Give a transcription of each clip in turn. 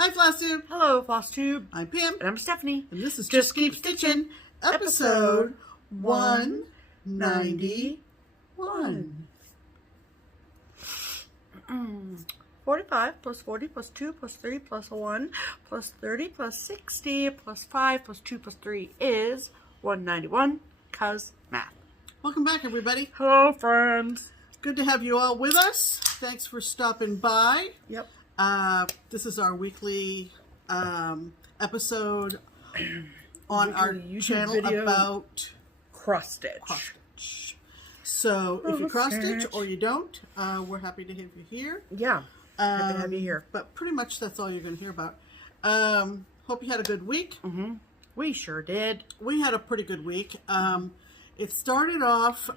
Hi, FlossTube. Hello, FlossTube. I'm Pam. And I'm Stephanie. And this is Just Keep Stitching, episode 191. 45 plus 40 plus 2 plus 3 plus 1 plus 30 plus 60 plus 5 plus 2 plus 3 is 191, cuz math. Welcome back, everybody. Hello, friends. Good to have you all with us. Thanks for stopping by. Yep. This is our weekly episode on our YouTube channel video about cross stitch. cross-stitch. So if you cross-stitch or you don't, we're happy to have you here. Yeah. Happy to have you here. But pretty much that's all you're going to hear about. Hope you had a good week. Mm-hmm. We sure did. We had a pretty good week. It started off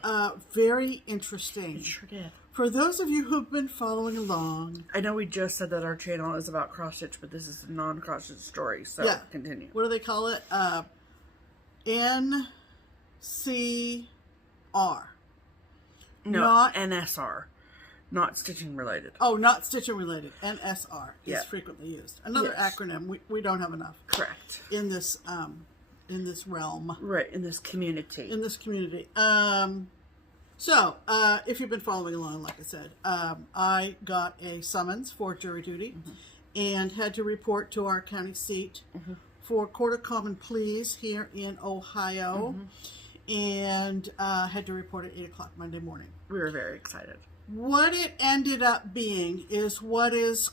very interesting. It sure did. For those of you who've been following along. I know we just said that our channel is about cross-stitch, but this is a non-cross-stitch story, so yeah. Continue. What do they call it? NCR. No, not NSR. Not stitching related. Oh, not stitching related. NSR is yeah. frequently used. Another yes. acronym. We don't have enough. Correct. In this realm. Right, in this community. In this community. So, if you've been following along, like I said, I got a summons for jury duty and had to report to our county seat for Court of Common Pleas here in Ohio and had to report at 8 o'clock Monday morning. We were very excited. What it ended up being is what is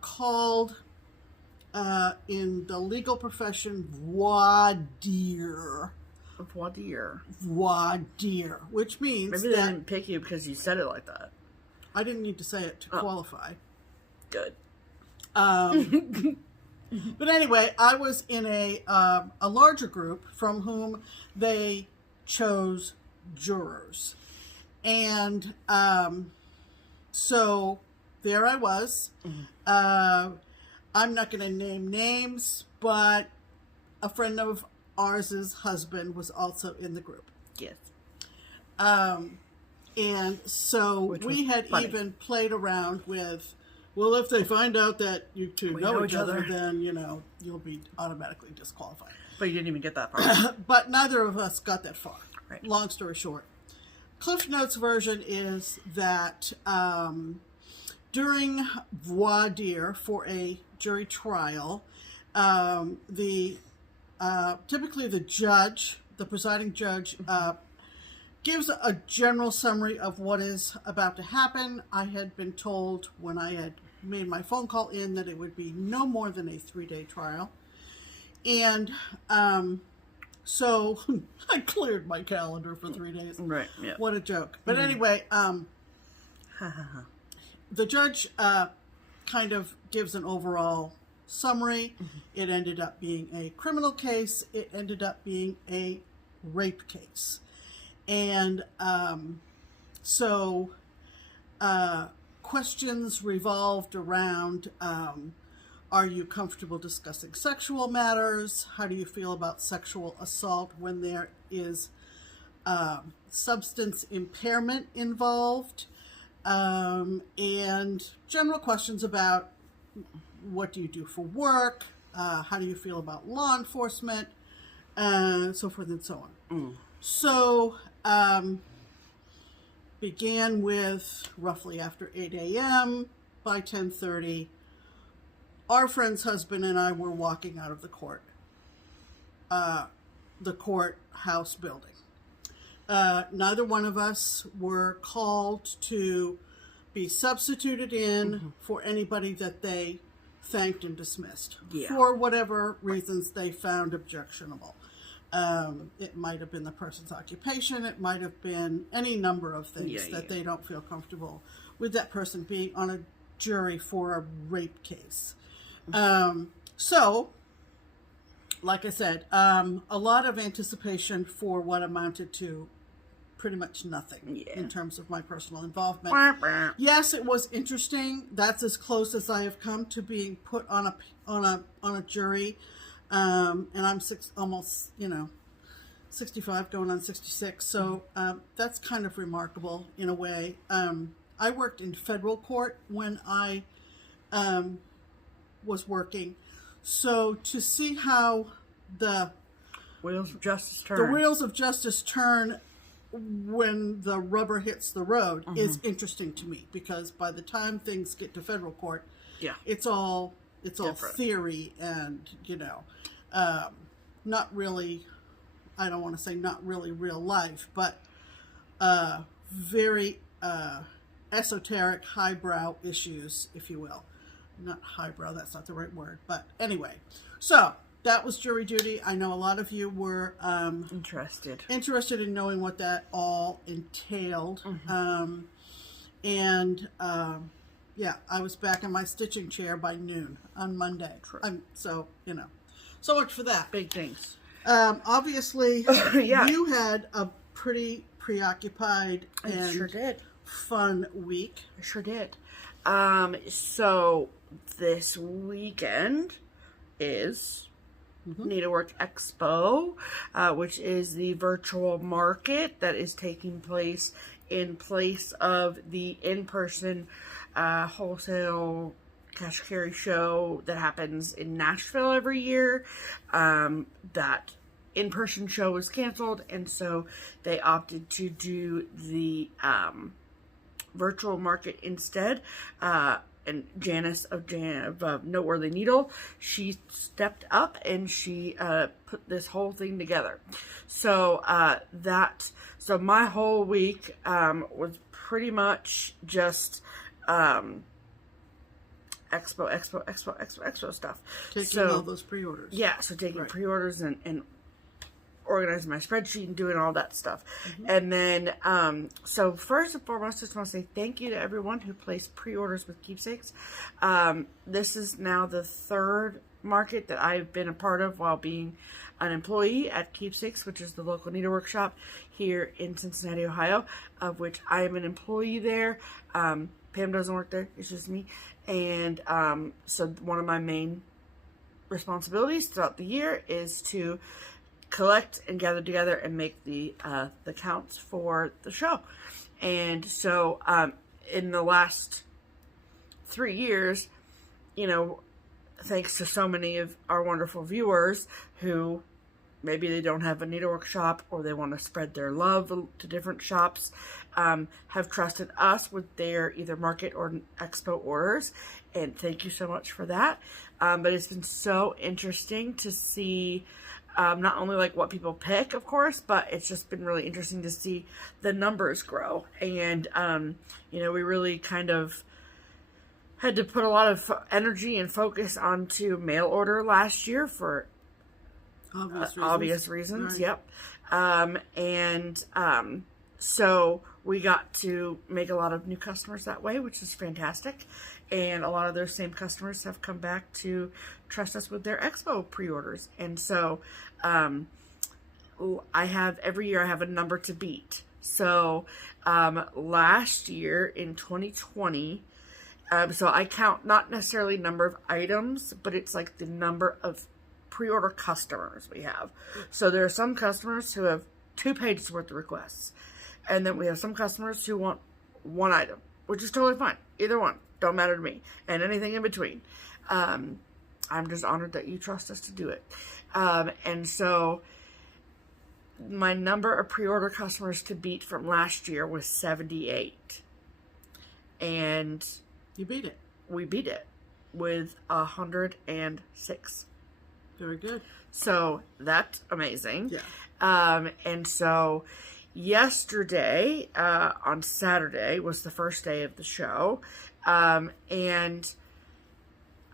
called in the legal profession voir dire. Voir dire. Voir dire, which means maybe they didn't pick you because you said it like that. I didn't need to say it to qualify. Good. But anyway, I was in a larger group from whom they chose jurors. And so there I was. I'm not going to name names, but a friend of ours' husband was also in the group. Yes. And so we had even played around with, well, if they find out that you two know each other, then, you'll be automatically disqualified. But you didn't even get that far. But neither of us got that far. Right. Long story short. Cliff Notes version is that during voir dire for a jury trial, typically the judge, the presiding judge, gives a general summary of what is about to happen. I had been told when I had made my phone call in that it would be no more than a 3-day trial. And so I cleared my calendar for 3 days. Right, yeah. What a joke. But anyway, the judge kind of gives an overall summary. It ended up being a criminal case. It ended up being a rape case. And so questions revolved around, are you comfortable discussing sexual matters? How do you feel about sexual assault when there is substance impairment involved? And general questions about what do you do for work? How do you feel about law enforcement? So forth and so on. So, began with roughly after 8 a.m. By 10:30, our friend's husband and I were walking out of the courthouse building. Neither one of us were called to be substituted in for anybody that they thanked and dismissed for whatever reasons they found objectionable. It might have been the person's occupation. It might have been any number of things that they don't feel comfortable with that person being on a jury for a rape case. So, like I said, a lot of anticipation for what amounted to pretty much nothing in terms of my personal involvement. Yes, it was interesting. That's as close as I have come to being put on a jury. And I'm almost 65 going on 66. So that's kind of remarkable in a way. I worked in federal court when I was working. So to see how the Wheels of justice turn. the wheels of justice turn when the rubber hits the road is interesting to me, because by the time things get to federal court, Yeah. it's all Different. theory and, not really, I don't want to say not really real life, but very esoteric, highbrow issues, if you will. Not highbrow, that's not the right word, but anyway. So that was jury duty. I know a lot of you were Interested. interested in knowing what that all entailed. Yeah, I was back in my stitching chair by noon on Monday. So much for that. Big things. Obviously, Yeah. you had a pretty preoccupied I sure and did. fun week. I sure did. So this weekend is Needlework Expo, which is the virtual market that is taking place in place of the in-person wholesale cash carry show that happens in Nashville every year. That in-person show was canceled, and so they opted to do the virtual market instead. And Janice of Noteworthy Needle, she stepped up and she put this whole thing together. So so my whole week was pretty much just expo stuff. Taking all those pre-orders. Yeah, so taking pre-orders and organizing my spreadsheet and doing all that stuff. And then, so first and foremost, I just want to say thank you to everyone who placed pre-orders with Keepsakes. This is now the third market that I've been a part of while being an employee at Keepsakes, which is the local needlework shop here in Cincinnati, Ohio, of which I am an employee there. Pam doesn't work there, it's just me. And so one of my main responsibilities throughout the year is to collect and gather together and make the counts for the show. And so in the last 3 years, thanks to so many of our wonderful viewers who maybe they don't have a needlework shop or they want to spread their love to different shops, have trusted us with their either market or expo orders. And thank you so much for that. But it's been so interesting to see not only like what people pick, of course, but it's just been really interesting to see the numbers grow. And, we really kind of had to put a lot of energy and focus onto mail order last year for obvious reasons. Right. Yep. So we got to make a lot of new customers that way, which is fantastic. And a lot of those same customers have come back to trust us with their expo pre-orders. And so every year I have a number to beat. So last year in 2020, so I count not necessarily number of items, but it's like the number of pre-order customers we have. So there are some customers who have 2 pages worth of requests. And then we have some customers who want 1 item, which is totally fine. Either one. Don't matter to me. And anything in between. I'm just honored that you trust us to do it. And so my number of pre-order customers to beat from last year was 78. And you beat it. We beat it with 106. Very good. So that's amazing. Yeah. And so yesterday, on Saturday, was the first day of the show. And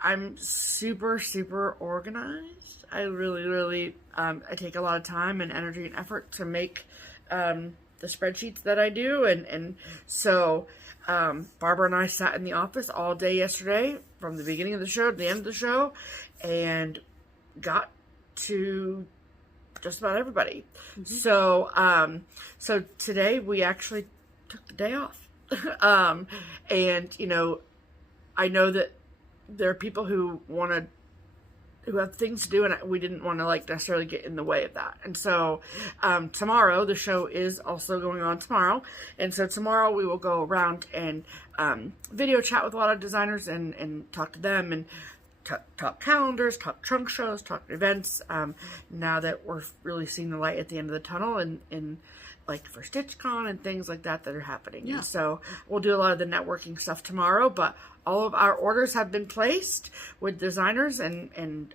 I'm super, super organized. I really, I take a lot of time and energy and effort to make, the spreadsheets that I do. And so, Barbara and I sat in the office all day yesterday from the beginning of the show to the end of the show and got to just about everybody. So today we actually took the day off. And I know that there are people who have things to do, and we didn't want to necessarily get in the way of that. And so tomorrow, the show is also going on tomorrow, and so tomorrow we will go around and video chat with a lot of designers and talk to them and talk calendars, talk trunk shows, talk events. Now that we're really seeing the light at the end of the tunnel, and like for StitchCon and things like that are happening. Yeah. And so we'll do a lot of the networking stuff tomorrow, but all of our orders have been placed with designers and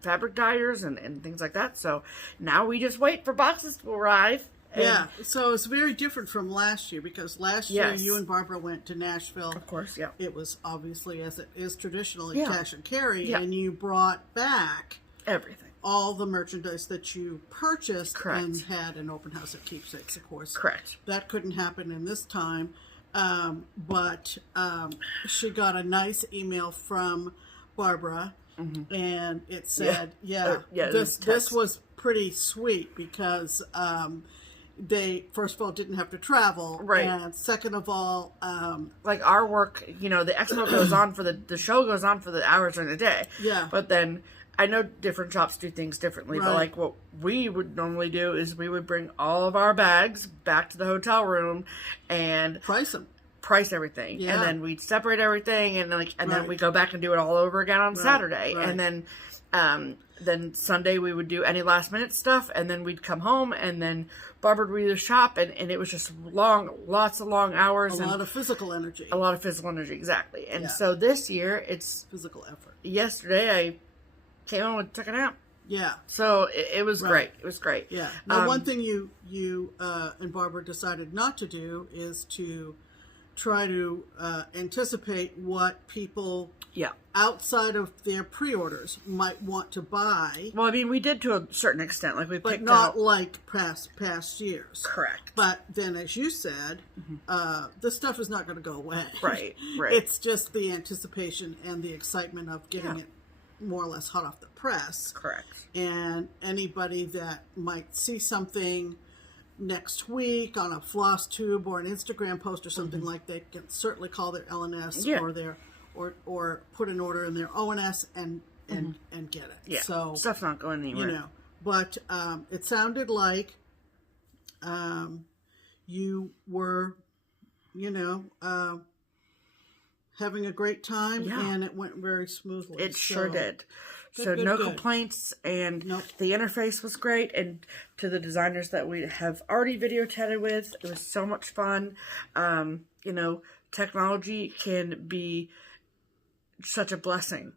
fabric dyers and things like that. So now we just wait for boxes to arrive. Yeah, so it's very different from last year, because last year Yes. you and Barbara went to Nashville. Of course, yeah. It was obviously, as it is traditionally, Yeah. cash and carry, Yeah. and you brought back Everything. all the merchandise that you purchased. Correct. And had an open house at Keepsakes, of course. Correct. That couldn't happen in this time, but she got a nice email from Barbara, and it said, this was pretty sweet, because they, first of all, didn't have to travel, Right. and second of all, Like our work, you know, the expo goes on for the show goes on for the hours during the day. Yeah. But then I know different shops do things differently, but Right. like what we would normally do is we would bring all of our bags back to the hotel room and price them. price everything. Yeah. And then we'd separate everything and then Right. we go back and do it all over again on Saturday. right. And then Sunday we would do any last minute stuff, and then we'd come home, and then Barbara would do the shop, and it was just lots of long hours. A lot of physical energy. A lot of physical energy, exactly. And Yeah. so this year, it's Physical effort. yesterday I came home and took a nap. Yeah. So it was Right. great. It was great. Yeah. Now, one thing you and Barbara decided not to do is to try to anticipate what people Yeah. outside of their pre-orders might want to buy, Well, I mean, we did to a certain extent. Like we but picked not out. like past years. Correct. But then, as you said, this stuff is not going to go away. Right, right. It's just the anticipation and the excitement of getting Yeah. it more or less hot off the press. Correct. And anybody that might see something next week on a FlossTube or an Instagram post or something like that can certainly call their LNS Yeah. or their or put an order in their ONS and get it. Yeah. So Stuff's not going anywhere. you know, but it sounded like you were, having a great time, Yeah. and it went very smoothly. It sure So, did. good, So good, no good. complaints, and Nope. the interface was great. And to the designers that we have already video chatted with, it was so much fun. Technology can be such a blessing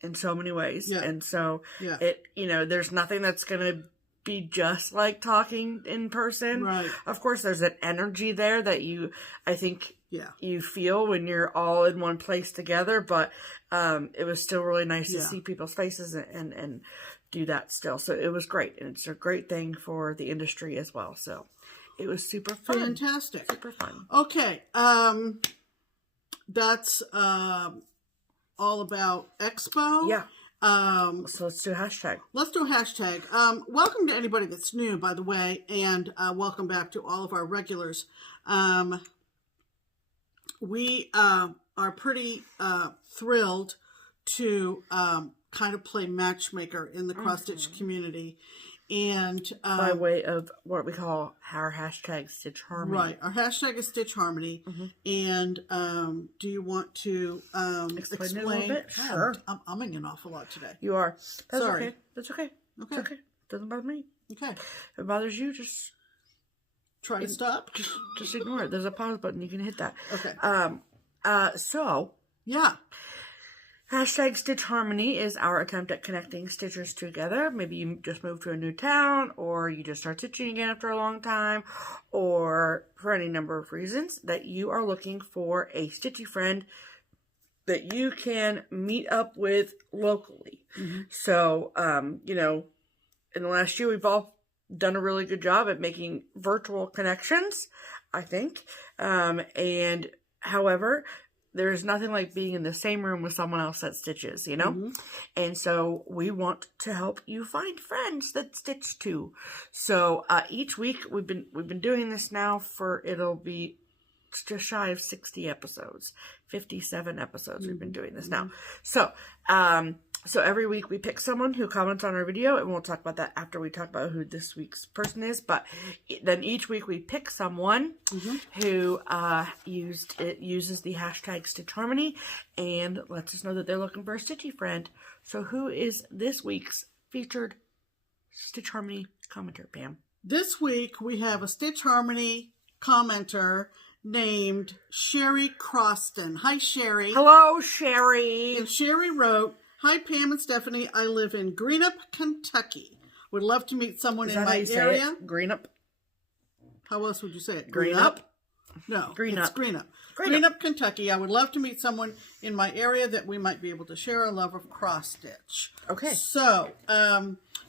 in so many ways. Yeah. And so Yeah. there's nothing that's going to be just like talking in person. Right. Of course, there's an energy there that I think Yeah. you feel when you're all in one place together, but it was still really nice to Yeah. see people's faces and do that still. So it was great, and it's a great thing for the industry as well. So it was super fun. Fantastic. Super fun. Okay. That's all about Expo. Yeah. So let's do a hashtag. Let's do a hashtag. Welcome to anybody that's new, by the way, and welcome back to all of our regulars. We are pretty thrilled to kind of play matchmaker in the cross-stitch community. And By way of what we call our hashtag Stitch Harmony. right, our hashtag is Stitch Harmony. And do you want to Explain it a little bit? God, Sure. I'm umming an awful lot today. You are. That's Sorry. okay. That's okay. Okay. It's okay. Doesn't bother me. Okay. If it bothers you, just Try to stop. just ignore it. There's a pause button. You can hit that. Okay. So Yeah. hashtag Stitch Harmony is our attempt at connecting stitchers together. Maybe you just moved to a new town, or you just start stitching again after a long time, or for any number of reasons that you are looking for a stitchy friend that you can meet up with locally. So, in the last year, we've all done a really good job at making virtual connections, I think. And however, there's nothing like being in the same room with someone else that stitches, And so we want to help you find friends that stitch too. So each week we've been doing this now it'll be just shy of 60 episodes, 57 episodes we've been doing this now. So So every week we pick someone who comments on our video, and we'll talk about that after we talk about who this week's person is. But then each week we pick someone who uses the hashtag StitchHarmony and lets us know that they're looking for a stitchy friend. So who is this week's featured Stitch Harmony commenter, Pam? This week we have a Stitch Harmony commenter named Sherry Crosston. Hi, Sherry. Hello, Sherry. And Sherry wrote, "Hi, Pam and Stephanie. I live in Greenup, Kentucky. Would love to meet someone in my area." Greenup. How else would you say it? Greenup? No, Greenup. it's Greenup. Greenup, Kentucky. I would love to meet someone in my area that we might be able to share a love of cross stitch. Okay. So,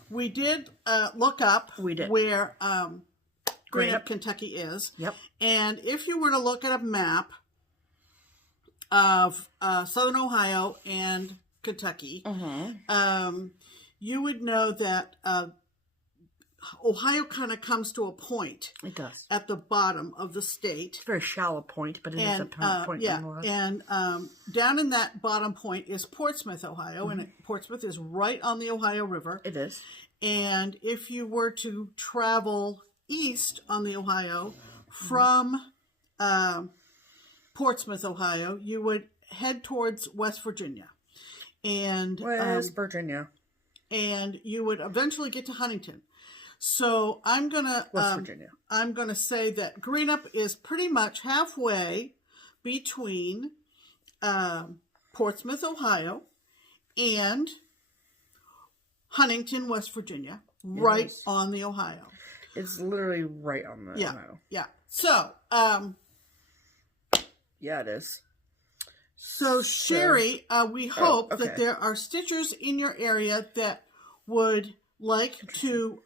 we did look up where Greenup, Kentucky is. Yep. And if you were to look at a map of Southern Ohio and Kentucky, you would know that Ohio kind of comes to a point. It does. At the bottom of the state. It's a very shallow point, but it is a point nonetheless. And down in that bottom point is Portsmouth, Ohio, and Portsmouth is right on the Ohio River. It is. And if you were to travel east on the Ohio from Portsmouth, Ohio, you would head towards West Virginia. And West Virginia. And you would eventually get to Huntington. So I'm gonna say that Greenup is pretty much halfway between Portsmouth, Ohio, and Huntington, West Virginia, right on the Ohio. It's literally right on the Ohio. Yeah. So yeah, it is. So Sherry, we hope that there are stitchers in your area that would like to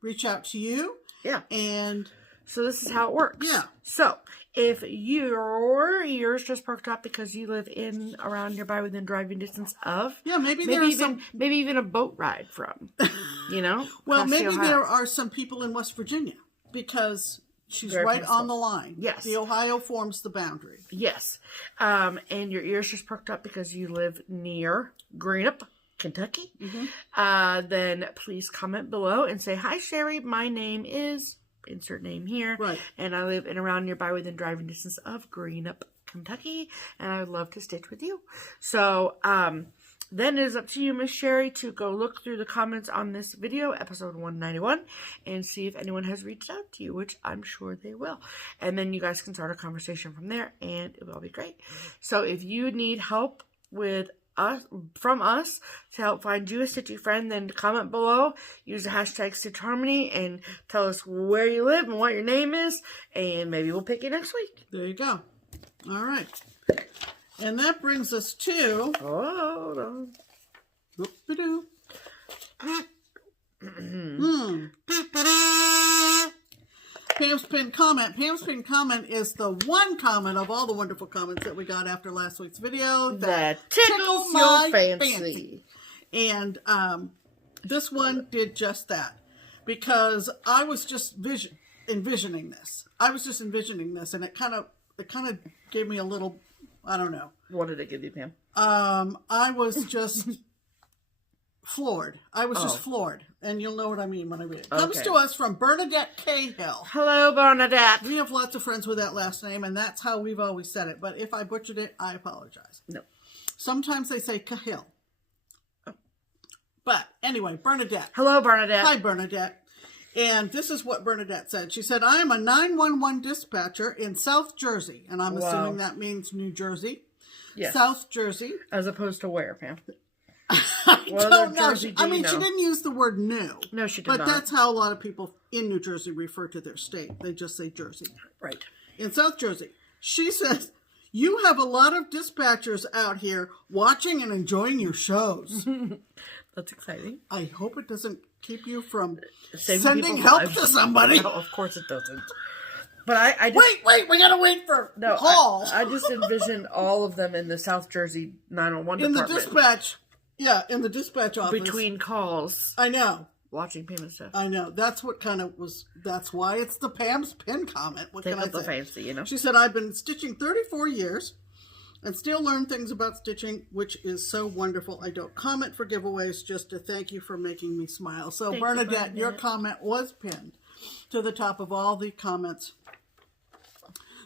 reach out to you. Yeah. And so this is how it works. Yeah. So if your ears just perked up because you live in around nearby within driving distance of maybe even a boat ride from, well, maybe there are some people in West Virginia because she's right on the line. Yes. The Ohio forms the boundary. Yes. And your ears just perked up because you live near Greenup, Kentucky. Then please comment below and say, "Hi, Sherry. My name is," insert name here. Right. "And I live in around nearby within driving distance of Greenup, Kentucky. And I would love to stitch with you." So, then it is up to you, Miss Sherry, to go look through the comments on this video, episode 191, and see if anyone has reached out to you, which I'm sure they will. And then you guys can start a conversation from there, and it will be great. So if you need help from us to help find you a stitchy friend, then comment below, use the hashtag StitchHarmony, and tell us where you live and what your name is, and maybe we'll pick you next week. There you go. All right. And that brings us to... Hold on. Whoop-a-doo. Pam's pinned comment. Pam's pinned comment is the one comment of all the wonderful comments that we got after last week's video that tickles your fancy. And this one did just that, because I was just envisioning this. And it kind of gave me a little, I don't know. What did it give you, Pam? I was just floored. Just floored. And you'll know what I mean when I read it. It comes to us from Bernadette Cahill. Hello, Bernadette. We have lots of friends with that last name, and that's how we've always said it. But if I butchered it, I apologize. No. Sometimes they say Cahill. But anyway, Bernadette. Hello, Bernadette. Hi, Bernadette. And this is what Bernadette said. She said, "I am a 911 dispatcher in South Jersey." And I'm assuming that means New Jersey. Yes. South Jersey. As opposed to where, Pam? I don't know. She didn't use the word new. No, she did not. But that's how a lot of people in New Jersey refer to their state. They just say Jersey. Right. In South Jersey. She says, "You have a lot of dispatchers out here watching and enjoying your shows." That's exciting. I hope it doesn't keep you from saving sending help to somebody. No, of course it doesn't. But I just... Wait, we gotta wait for Paul. I just envisioned all of them in the South Jersey 911 department. In the dispatch. Yeah, in the dispatch office. Between calls. I know. Watching Pam Steph. I know. That's what kind of was... That's why it's the Pam's pin comment. What can I say? The fancy, She said, "I've been stitching 34 years. and still learn things about stitching, which is so wonderful. I don't comment for giveaways, just to thank you for making me smile. So Thank Bernadette, you, your comment was pinned to the top of all the comments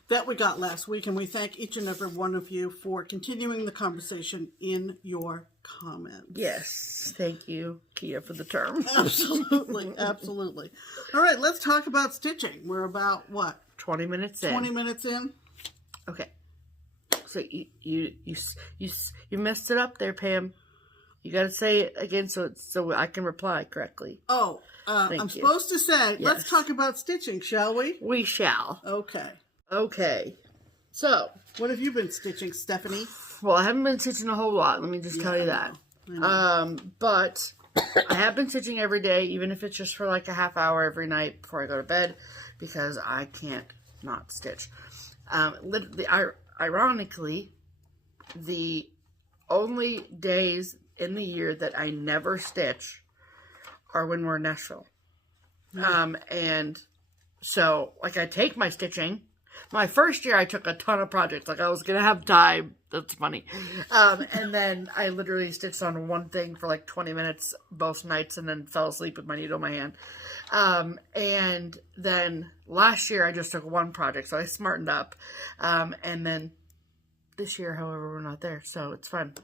that we got last week, and we thank each and every one of you for continuing the conversation in your comments. Yes, thank you, Kea, for the term. Absolutely, absolutely. All right, let's talk about stitching. We're about, what? 20 minutes in. 20 minutes in? Okay. So you messed it up there, Pam. You got to say it again so I can reply correctly. Oh, I'm supposed to say, let's talk about stitching, shall we? We shall. Okay. Okay. So, what have you been stitching, Stephanie? Well, I haven't been stitching a whole lot. Let me just tell you that. But I have been stitching every day, even if it's just for like a half hour every night before I go to bed, because I can't not stitch. Ironically, the only days in the year that I never stitch are when we're in Nashville. And so, like, I take my stitching. My first year, I took a ton of projects. Like, I was going to have time. That's funny. And then I literally stitched on one thing for like 20 minutes both nights and then fell asleep with my needle in my hand. And then last year, I just took one project. So I smartened up. And then this year, however, we're not there. So it's fun.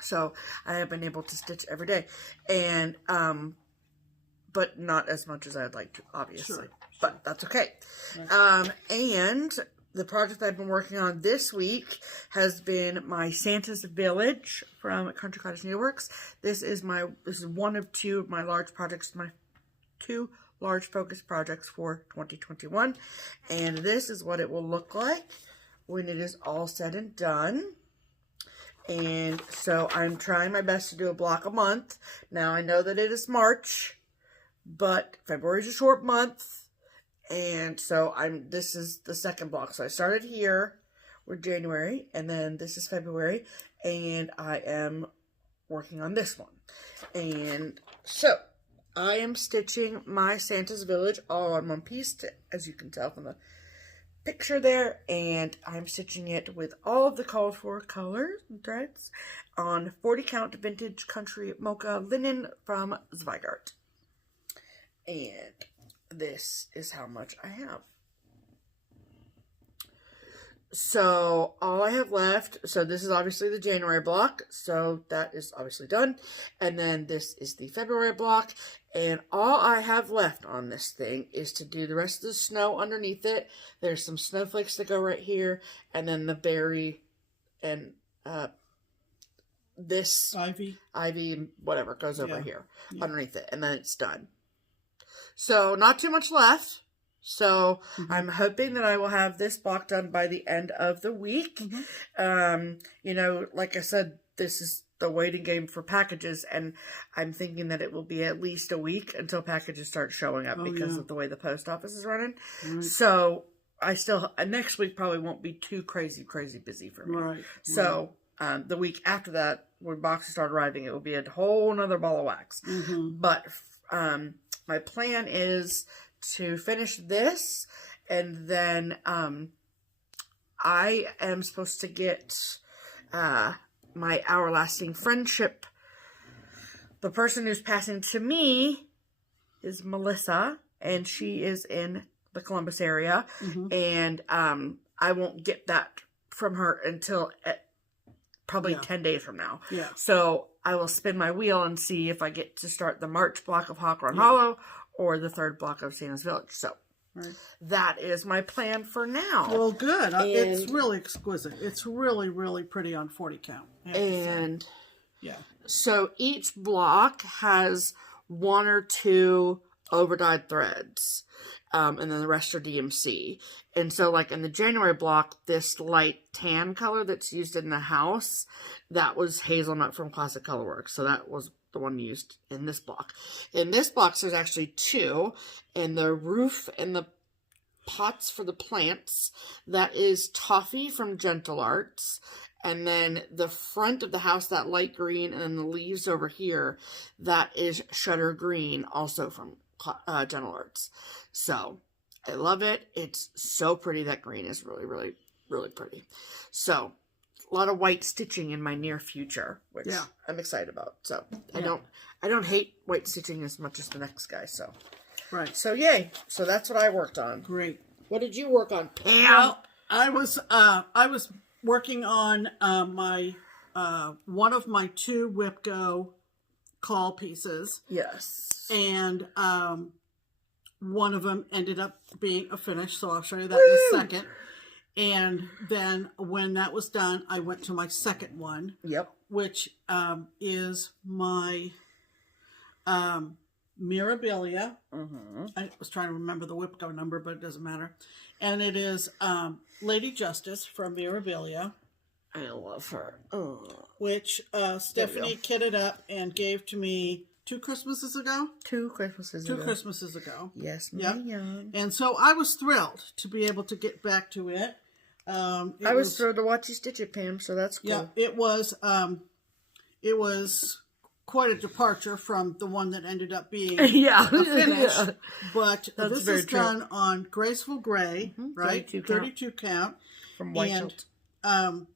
So I have been able to stitch every day. And, but not as much as I'd like to, obviously. Sure. But that's okay. And the project I've been working on this week has been my Santa's Village from Country Cottage Needleworks. This is one of two of my large projects, my two large focus projects for 2021. And this is what it will look like when it is all said and done. And so I'm trying my best to do a block a month. Now I know that it is March, but February is a short month. And so this is the second block. So I started here with January, and then this is February, and I am working on this one. And so I am stitching my Santa's Village all on one piece, as you can tell from the picture there, and I'm stitching it with all of the called for colors and threads on 40 count vintage country mocha linen from Zweigart. And this is how much I have. So all I have left, so this is obviously the January block, so that is obviously done. And then this is the February block, and all I have left on this thing is to do the rest of the snow underneath it. There's some snowflakes that go right here, and then the berry and this ivy, whatever goes over here underneath it, and then it's done. So not too much left. So I'm hoping that I will have this block done by the end of the week. You know, like I said, this is the waiting game for packages, and I'm thinking that it will be at least a week until packages start showing up because of the way the post office is running. So next week probably won't be too crazy busy for me. So the week after that, when boxes start arriving, it will be a whole nother ball of wax. But my plan is to finish this, and then I am supposed to get my Our Lasting Friendship. The person who's passing to me is Melissa, and she is in the Columbus area, and I won't get that from her until probably 10 days from now. So I will spin my wheel and see if I get to start the March block of Hawk Hollow or the third block of Santa's Village. So that is my plan for now. Well, good. It's really exquisite. It's really, really pretty on 40 count. And so each block has one or two overdyed threads. And then the rest are DMC. And so, like, in the January block, this light tan color that's used in the house, that was Hazelnut from Classic Colorworks. So that was the one used in this block. In this box, there's actually two. And the roof and the pots for the plants, that is Toffee from Gentle Arts. And then the front of the house, that light green, and then the leaves over here, that is Shutter Green, also from Gentle Arts. So I love it. It's so pretty. That green is really, really, really pretty. So a lot of white stitching in my near future, which I'm excited about. So I don't hate white stitching as much as the next guy. So so yay. So that's what I worked on. Great. What did you work on, Pam? Well, I was working on my one of my 2 WIPGO call pieces. Yes. And one of them ended up being a finish, so I'll show you that in a second. And then when that was done, I went to my second one. Yep. Which is my Mirabilia. I was trying to remember the WIPGO number, but it doesn't matter. And it is Lady Justice from Mirabilia. I love her. Which Stephanie kitted up and gave to me 2 Christmases ago. 2 Christmases ago. 2 Christmases ago. Yes, ma'am. And so I was thrilled to be able to get back to it. I was thrilled to watch you stitch it, Pam, so that's cool. Yeah, it was quite a departure from the one that ended up being a finish. But this is done on Graceful Gray, right? 32 count. From White. And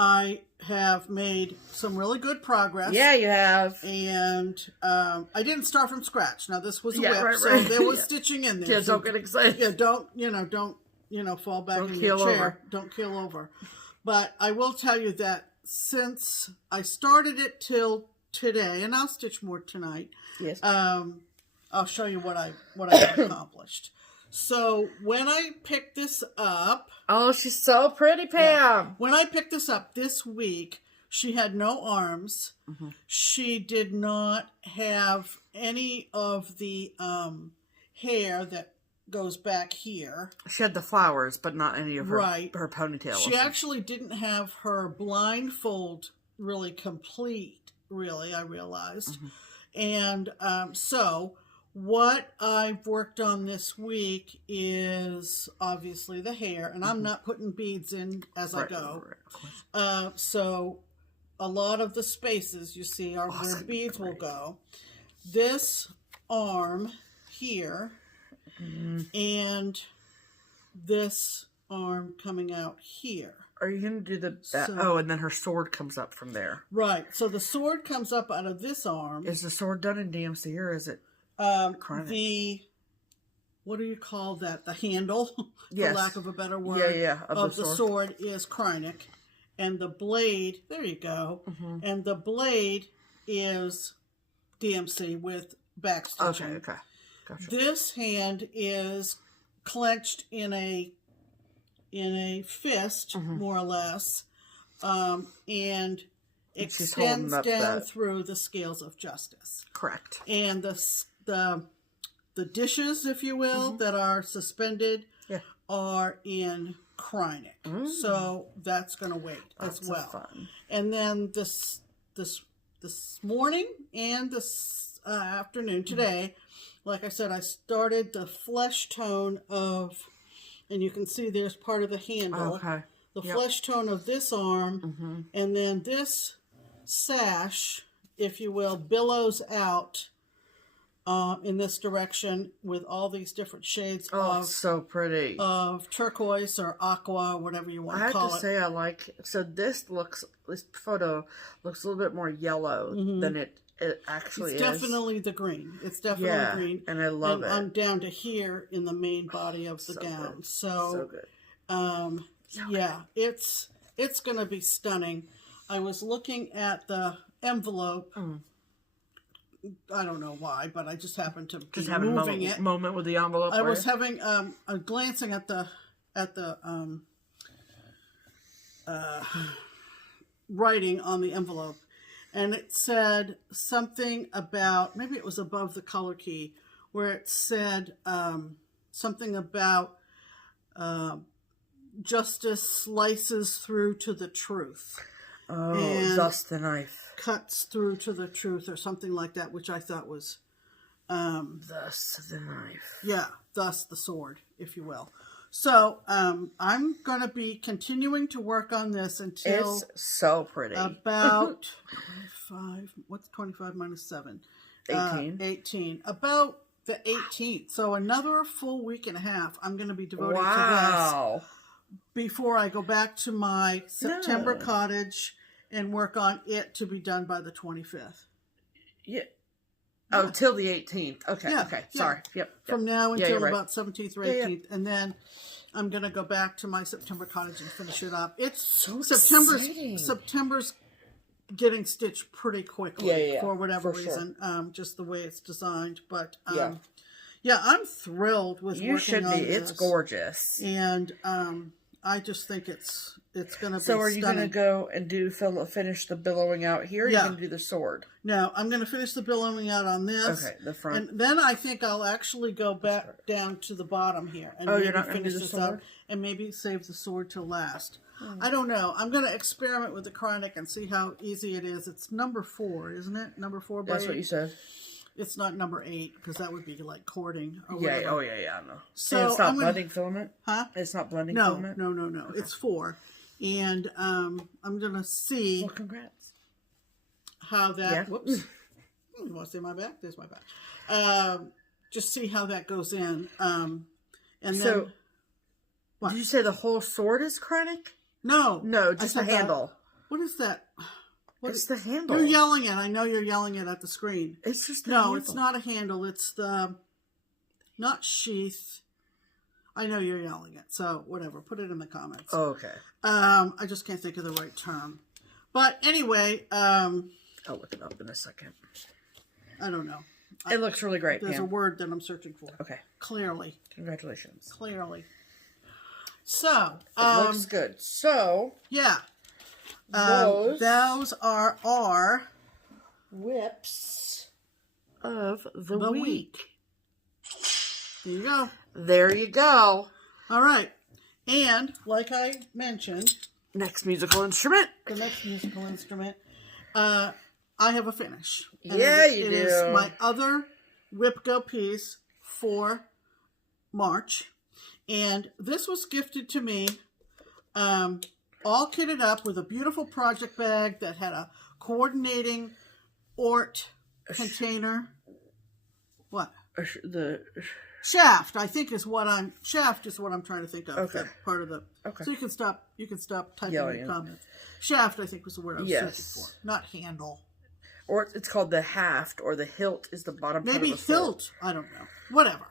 I have made some really good progress. Yeah, you have. And I didn't start from scratch. Now this was a whip, so there was stitching in there. Yeah, don't get excited. Yeah, don't fall back in your chair. Over. Don't keel over. But I will tell you that since I started it till today, and I'll stitch more tonight. Yes. I'll show you what I accomplished. So when I picked this up, oh, she's so pretty, Pam. Yeah, when I picked this up this week, she had no arms. She did not have any of the hair that goes back here. She had the flowers, but not any of her ponytail. She actually didn't have her blindfold really complete, really, I realized. And so what I've worked on this week is obviously the hair, and I'm not putting beads in as I go. So a lot of the spaces you see are where beads will go. This arm here and this arm coming out here. Are you going to do and then her sword comes up from there. Right. So the sword comes up out of this arm. Is the sword done in DMC or is it what do you call that? The handle, for lack of a better word, of the sword is Kraftnkris. And the blade, there you go. And the blade is DMC with back stitching. Okay. Gotcha. This hand is clenched in a fist, more or less, and extends down through the scales of justice. Correct. And the dishes, if you will, that are suspended are in Kraftnkris. So that's going to wait as well. Fun. And then this morning and this afternoon today, like I said, I started the flesh tone of, and you can see there's part of the handle. Okay. The flesh tone of this arm, and then this sash, if you will, billows out in this direction with all these different shades so pretty. Of turquoise or aqua, or whatever you want to call it. I have to say I like it. So this photo looks a little bit more yellow than it actually is. It's definitely the green. It's definitely green. And I love it. I'm down to here in the main body of the gown. Good. So good. It's going to be stunning. I was looking at the envelope. I don't know why, but I just happened to be moving it. Moment with the envelope. I was having glancing at the writing on the envelope, and it said something about, maybe it was above the color key, where it said something about justice slices through to the truth. Oh, and thus the knife. Cuts through to the truth or something like that, which I thought was... thus the knife. Yeah, thus the sword, if you will. So, I'm going to be continuing to work on this until... It's so pretty. About 25 minus 7? 18. 18. About the 18th. So, another full week and a half I'm going to be devoted to this. before I go back to my September No. cottage and work on it to be done by the 25th. Yeah. Oh, till the 18th. Okay, Yeah, okay. yeah. Sorry. Yep. From now Yeah, until you're right. about 17th or Yeah, 18th. And then I'm going to go back to my September cottage and finish it up. It's So September's exciting. getting stitched pretty quickly Yeah, for whatever for sure. reason, just the way it's designed. But Yeah. yeah, I'm thrilled with You working should on be. this. It's gorgeous. And I just think it's going to be So are you going to stunning. go and finish the billowing out here? Or Yeah. Are you going to do the sword? No, I'm going to finish the billowing out on this. Okay, the front. And then I think I'll actually go back down to the bottom here. And Oh, maybe you're not gonna finish do the this sword? up and maybe save the sword till last. I don't know. I'm going to experiment with the chronic and see how easy it is. It's number 4, isn't it? Number 4 by That's 8? what you said. It's not number 8 because that would be like cording or Yeah. whatever. Oh, yeah, I know. So And it's not I'm gonna- blending filament? Huh? It's not blending No, filament? no. It's 4. And I'm going to see Well, congrats. how that... Yeah. Whoops. You want to see my back? There's my back. Just see how that goes in. And then... So, What? did you say the whole sword is chronic? No. No, I just the said that- handle. What is that? What It's the handle. You're yelling it. I know you're yelling it at the screen. It's just the No, handle. it's not a handle. It's the... Not sheath. I know you're yelling it. So, whatever. Put it in the comments. Oh, okay. I just can't think of the right term. But anyway, I'll look it up in a second. I don't know. It looks really great, There's a Pam. word that I'm searching for. Okay. Clearly. Congratulations. So, It looks good. So, yeah. those are our whips of the The week. There you go. There you go. All right. And, like I mentioned, Next musical instrument. the next musical instrument, I have a finish. And Yeah, it you is do. my other WIPGO piece for March. And this was gifted to me all kitted up with a beautiful project bag that had a coordinating Ort container. What? The Shaft, I think is what I'm trying to think of. Okay. That part of the Okay. So you can stop typing Yeah, in yeah. comments. Shaft, I think, was the word I was Yes. searching for. Not handle. or it's called the haft, or the hilt is the bottom part Maybe of the sword. hilt. I don't know. Whatever.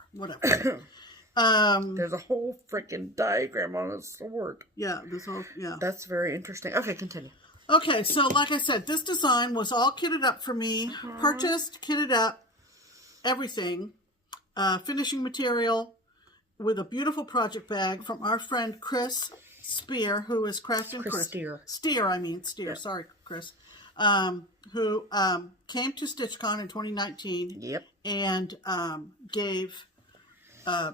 There's a whole freaking diagram on a sword. Yeah, this whole That's very interesting. Okay, continue. Okay, so like I said, this design was all kitted up for me. Purchased, kitted up, everything. Finishing material with a beautiful project bag from our friend Chris Spear, who is Kraftnkris. Steer. Steer. Sorry, Chris. Who came to StitchCon in 2019 Yep. and gave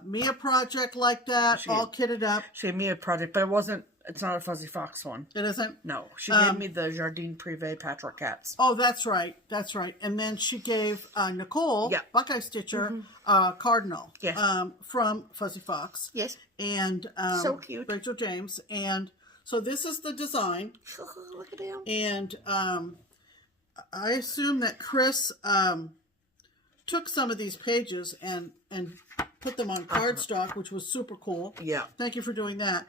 me a project like that, all kitted up. She gave me a project, but it's not a Fuzzy Fox one. It isn't? No, she gave me the Jardin Privé Patchwork Cats. Oh, that's right. And then she gave Nicole, Yeah. Buckeye Stitcher, Cardinal Yes. from Fuzzy Fox. Yes. And So cute. Rachel James. And so this is the design. Look at him. And I assume that Chris took some of these pages and put them on cardstock, which was super cool. Yeah. Thank you for doing that.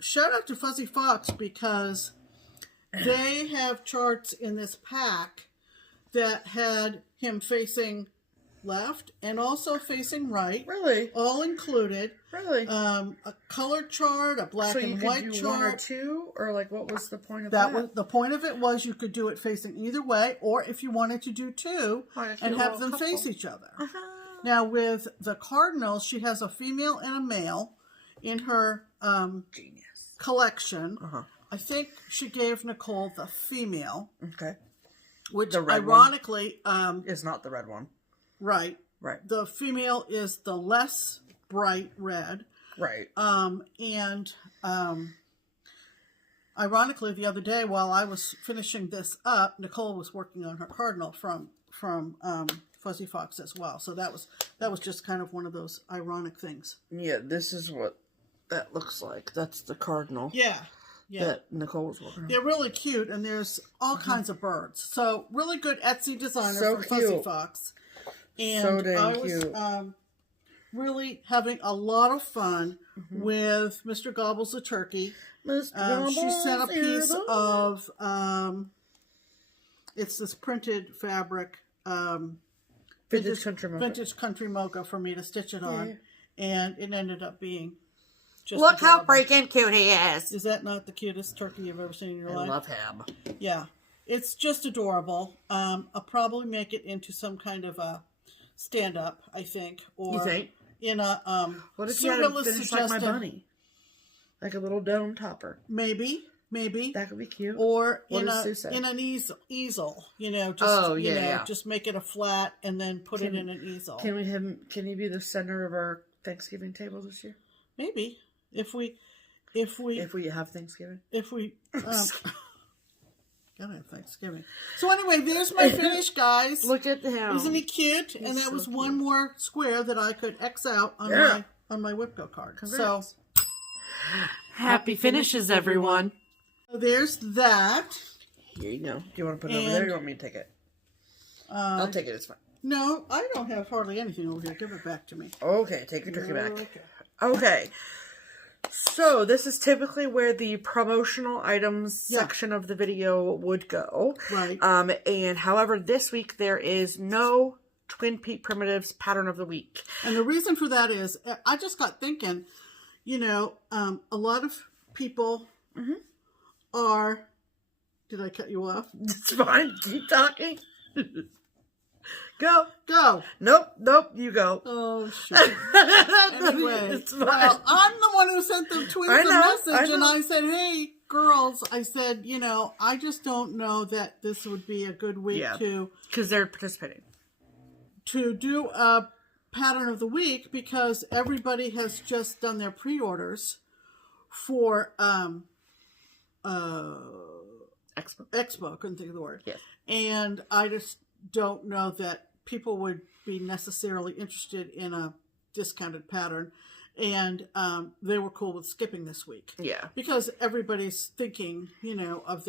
Shout out to Fuzzy Fox because they have charts in this pack that had him facing left and also facing right. Really? All included. Really? A color chart, a black So you and could white do chart. one or two, or like what was the point of That that? was the point of it was you could do it facing either way, or if you wanted to do two Like a and cute have little them couple. face each other. Now with the Cardinals, she has a female and a male in her Genius. collection. I think she gave Nicole the female, Okay. which The red ironically, It's not the red one. right, Right. the female is the less bright red. Right. And ironically, the other day while I was finishing this up, Nicole was working on her Cardinal from Fuzzy Fox as well. So that was just kind of one of those ironic things. Yeah, this is what that looks like. That's the cardinal Yeah. that Nicole was working on. They're really cute, and there's all kinds of birds. So really good Etsy designer So from Fuzzy cute. Fox. And So dang I was cute. really having a lot of fun with Mr. Gobbles the turkey. She sent a piece of, it's this printed fabric, Vintage country mocha for me to stitch it on. And it ended up being just Look adorable. how freaking cute he is. Is that not the cutest turkey you've ever seen in your life? I love him. Yeah. It's just adorable. I'll probably make it into some kind of a stand-up, I think. Or you think? In a, what if you had it finished like my bunny? Like a little dome topper. Maybe. That could be cute. Or what in an easel, you know, just just make it a flat and then put it in an easel. Can he be the center of our Thanksgiving table this year? Maybe. If we have Thanksgiving. Gotta have Thanksgiving. So anyway, there's my finish, guys. Look at him. Isn't he cute? And that was one more square that I could X out on my WIPGO card. Congrats. So happy finishes, everyone. So there's that. Here you go. Do you want to put it over there or do you want me to take it? I'll take it. It's fine. No, I don't have hardly anything over here. Give it back to me. Okay, take your turkey back. Okay. So this is typically where the promotional items section of the video would go. Right. And however, this week there is no Twin Peak Primitives pattern of the week. And the reason for that is I just got thinking, you know, a lot of people are. Did I cut you off? It's fine. Keep talking. Go. Nope, you go. Oh, shit. Anyway, well, I'm the one who sent the twins a message, and I said, hey, girls, I said, you know, I just don't know that this would be a good week to... Because they're participating. To do a pattern of the week, because everybody has just done their pre-orders for Expo, couldn't think of the word. Yes. And I just don't know that people would be necessarily interested in a discounted pattern, and they were cool with skipping this week. Yeah, because everybody's thinking, you know, of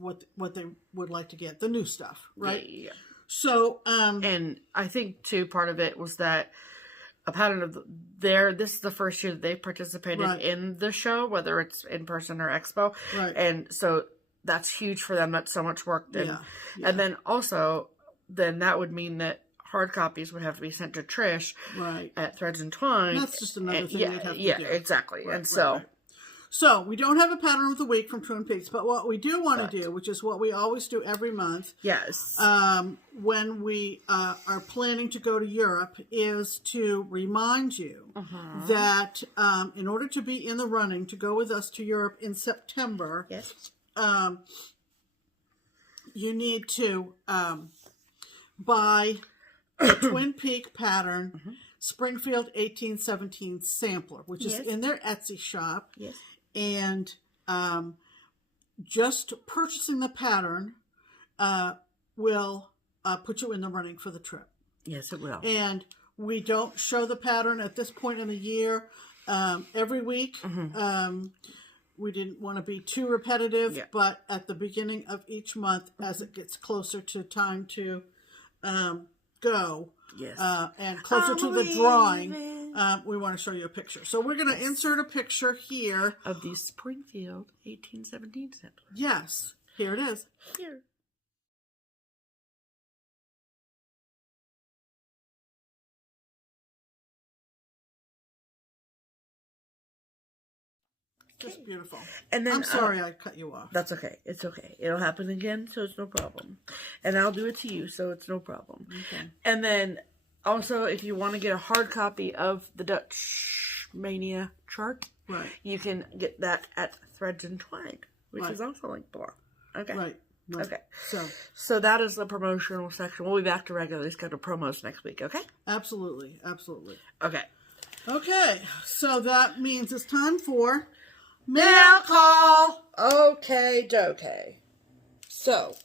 what they would like to get, the new stuff, right? Yeah. So, and I think too, part of it was that a pattern of this is the first year that they participated in the show, whether it's in person or expo, right? And so that's huge for them. That's so much work. And then also. Then that would mean that hard copies would have to be sent to Trish at Threads and Twine. And that's just another thing they'd have to do. Yeah, exactly. Right, and so... So, we don't have a pattern of the week from Twin Peaks, but what we do want to do, which is what we always do every month, when we are planning to go to Europe, is to remind you that in order to be in the running to go with us to Europe in September, you need to... buy the Twin Peak pattern Springfield 1817 sampler, which is in their Etsy shop. Yes. And just purchasing the pattern will put you in the running for the trip. Yes, it will. And we don't show the pattern at this point in the year every week. We didn't want to be too repetitive, but at the beginning of each month, as it gets closer to time to go and closer to the drawing, we want to show you a picture. So we're going to insert a picture here of the Springfield 1817 sampler. Yes, here it is. Here. Just beautiful. And then I'm sorry I cut you off. That's okay. It's okay. It'll happen again, so it's no problem. And I'll do it to you, so it's no problem. Okay. And then also, if you want to get a hard copy of the Dutch Mania chart, you can get that at Threads and Twine, which is also linked below. Okay. Right. Okay. So that is the promotional section. We'll be back to regularly scheduled promos next week. Okay. Absolutely. Okay. Okay. So that means it's time for mail call. Okay, dokey. So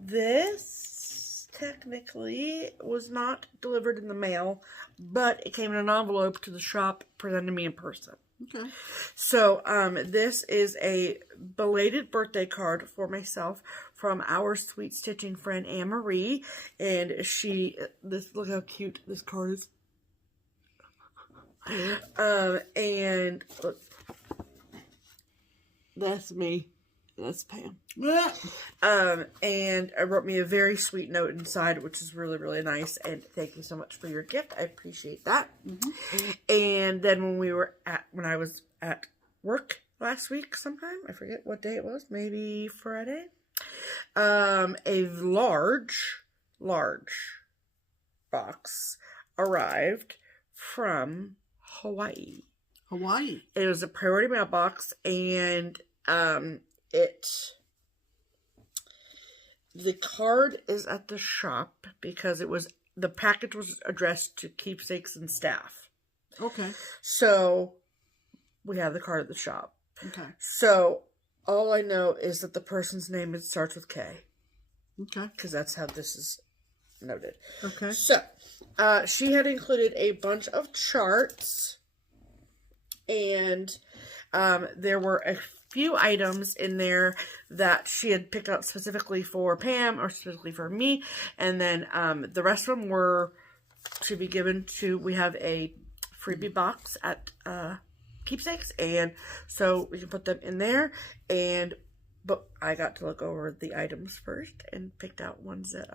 this technically was not delivered in the mail, but it came in an envelope to the shop presented to me in person. Okay. So this is a belated birthday card for myself from our sweet stitching friend Anne Marie, and look how cute this card is. And look, that's me. That's Pam. And I wrote me a very sweet note inside, which is really, really nice. And thank you so much for your gift. I appreciate that. And then when I was at work last week sometime, I forget what day it was, maybe Friday, a large box arrived from Hawaii. It was a priority mailbox, and the card is at the shop because the package was addressed to Keepsakes and staff. Okay. So we have the card at the shop. Okay. So all I know is that the person's name starts with K. Okay. Because that's how this is noted. Okay. So she had included a bunch of charts, and there were a few items in there that she had picked out specifically for Pam or specifically for me, and then the rest of them were to be given to. We have a freebie box at Keepsakes, and so we can put them in there. But I got to look over the items first and picked out ones that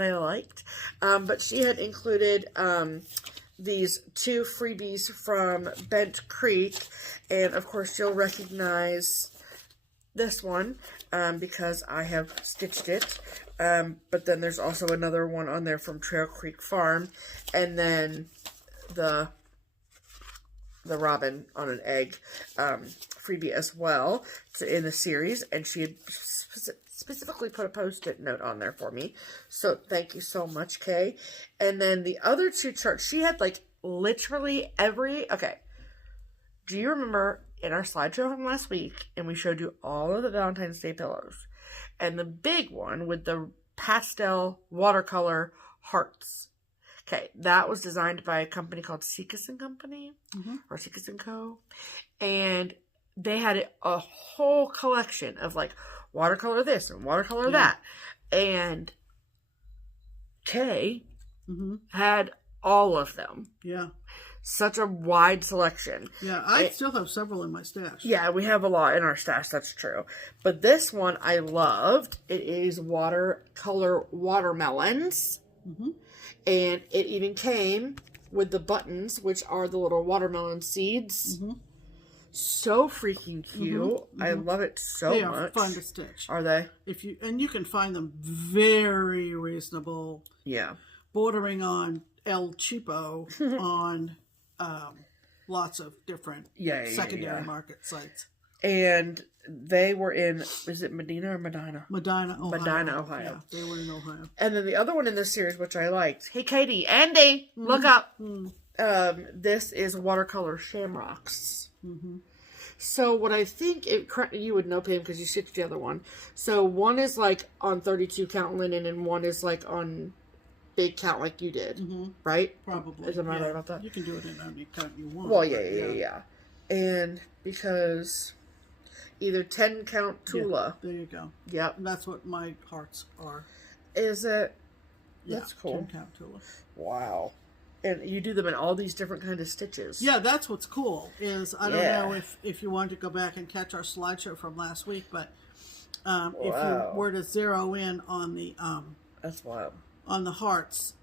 I liked. But she had included these 2 freebies from Bent Creek, and of course you'll recognize this one because I have stitched it. But then there's also another one on there from Trail Creek Farm, and then the Robin on an Egg freebie as well in the series, and she had specifically put a post-it note on there for me, so thank you so much, Kay. And then the other 2 charts, she had like literally okay, do you remember in our slideshow from last week, and we showed you all of the Valentine's Day pillows, and the big one with the pastel watercolor hearts? Okay, that was designed by a company called Sekas & Company, or Sekas & Co. And they had a whole collection of like watercolor this and watercolor that. And Kay had all of them. Yeah. Such a wide selection. Yeah, I still have several in my stash. Yeah, we have a lot in our stash, that's true. But this one I loved. It is watercolor watermelons. And it even came with the buttons, which are the little watermelon seeds. So freaking cute. I love it so much. They are fun to stitch. Are they? And you can find them very reasonable. Yeah. Bordering on El Cheapo on lots of different secondary market sites. And they were in, is it Medina or Medina? Medina, Ohio. Medina, Ohio. Yeah, they were in Ohio. And then the other one in this series, which I liked. Hey, Katie, Andy, look up. This is watercolor shamrocks. So what I think, you would know, Pam, because you stitched the other one. So one is like on 32 count linen, and one is like on big count like you did, right? Probably. Am I right about that? You can do it in any count you want. Well, yeah. And because either 10 count Tula. Yeah, there you go. Yep. And that's what my hearts are. Is it? That's cool. 10 count Tula. Wow. And you do them in all these different kind of stitches. Yeah, that's what's cool. Is I don't know if you wanted to go back and catch our slideshow from last week, but if you were to zero in on the that's wild. On the hearts,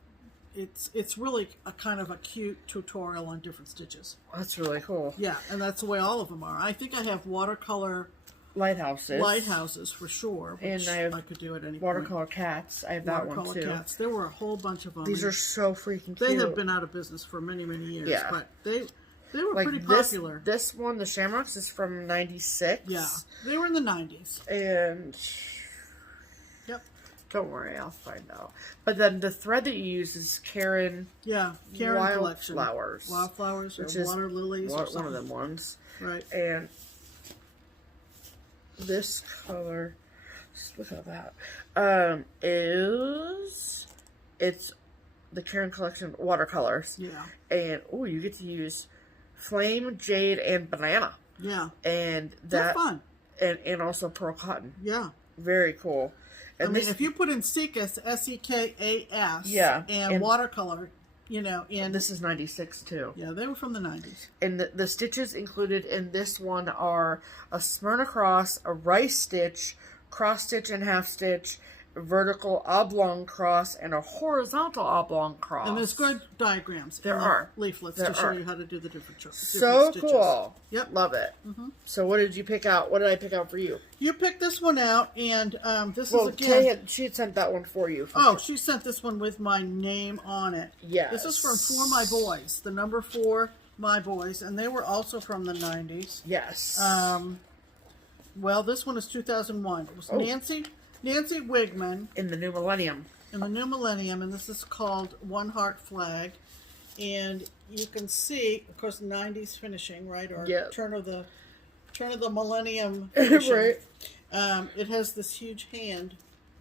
it's really a kind of a cute tutorial on different stitches. That's really cool. Yeah, and that's the way all of them are. I think I have watercolor lighthouses for sure, and I could do it any watercolor point. Cats. I have that one too. Watercolor cats. There were a whole bunch of them. These are so freaking cute. They have been out of business for many years, but they were like pretty popular. This one, the Shamrocks, is from '96. Yeah, they were in the '90s. And don't worry, I'll find out. But then the thread that you use is Karen. Yeah, Karen collection. Wildflowers, which is water lilies. One of them ones. Right. And this color, look at that. It's the Karen collection watercolors. Yeah. And you get to use Flame, Jade, and Banana. Yeah. And they're fun. And also Pearl Cotton. Yeah. Very cool. And if you put in Sekas, S-E-K-A-S, yeah, and watercolor, you know, in This is 96 too. yeah, they were from the 90s. And the stitches included in this one are a Smyrna cross, a rice stitch, cross stitch and half stitch, vertical oblong cross, and a horizontal oblong cross. And there's good diagrams. There in the are. leaflets There to show are. you how to do the different So stitches. cool. Yep. Love it. So what did you pick out? What did I pick out for you? You picked this one out, and this Well, is again. she had sent that one for you. Oh, she sent this one with my name on it. Yes. This is from For My Boys, the number 4 My Boys, and they were also from the 90s. Yes. Well, this one is 2001. It was Nancy Wigman In the new millennium. in the new millennium, and this is called One Heart Flag. And you can see, of course, 90s finishing, right? Or Yeah. turn of the millennium finishing. Right. It has this huge hand,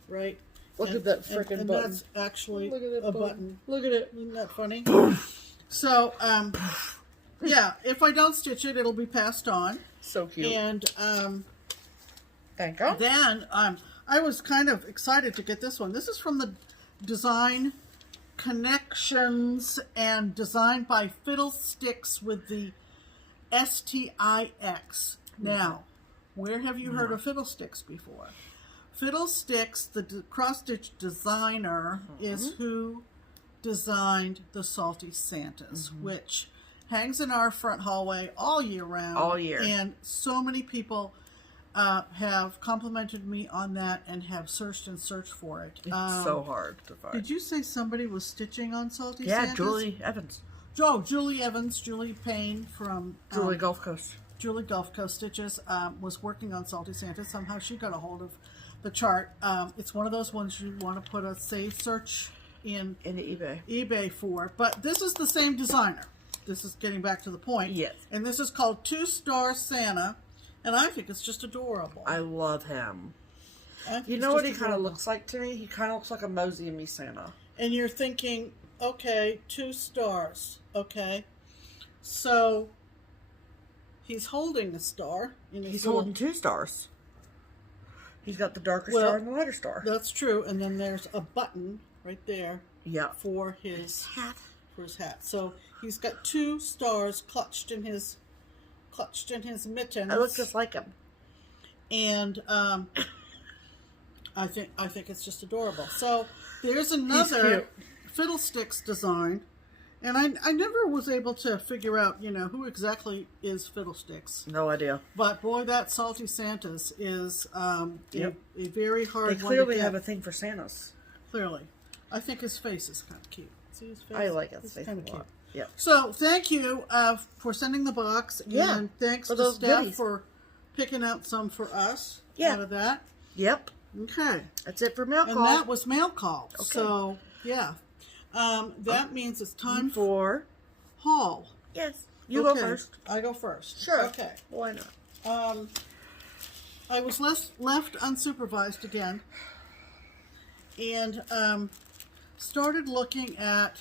right? Look at that frickin' and button. that's actually Look at that a button. button. Look at it. Isn't that funny? So, yeah, if I don't stitch it, it'll be passed on. So cute. And Thank you. then I was kind of excited to get this one. This is from the Design Connections and designed by Fiddlesticks with the STIX. Now, where have you heard of Fiddlesticks before? Fiddlesticks, the cross-stitch designer, is who designed the Salty Santas, which hangs in our front hallway all year round. All year. And so many people have complimented me on that and have searched and searched for it. It's so hard to find. Did you say somebody was stitching on Salty Yeah, Santas? Julie Evans. Oh, Julie Evans, Julie Payne from Julie Gulf Coast. Julie Gulf Coast Stitches was working on Salty Santa. Somehow she got a hold of the chart. It's one of those ones you want to put a save search in eBay for. But this is the same designer. This is getting back to the point. Yes. And this is called 2-Star Santa. And I think it's just adorable. I love him. I think You it's know what he just kind of adorable. looks like to me? He kind of looks like a Mosey and Me Santa. And you're thinking, okay, 2 stars. Okay. So he's holding a star. In his He's little- holding 2 stars. He's got the darker Well, star and the lighter star. That's true. And then there's a button right there Yeah. for his hat. So he's got 2 stars clutched in his mittens. I look just like him. And I think it's just adorable. So there's another Fiddlesticks design, and I never was able to figure out, who exactly is Fiddlesticks. No idea. But boy, that Salty Santas is a very hard They one to clearly get. have a thing for Santas. Clearly. I think his face is kind of cute. See his face? I like his It's face kind a of cute. lot. Yeah. So thank you for sending the box. Yeah, And thanks for to those Steph goodies. for picking out some for us Yeah. out of that. Yep. Okay. That's it for mail And call. that was mail call. Okay. So, yeah. That means it's time for haul. Yes. You go Okay, first. I go first. Sure. Okay. Why not? I was left unsupervised again and started looking at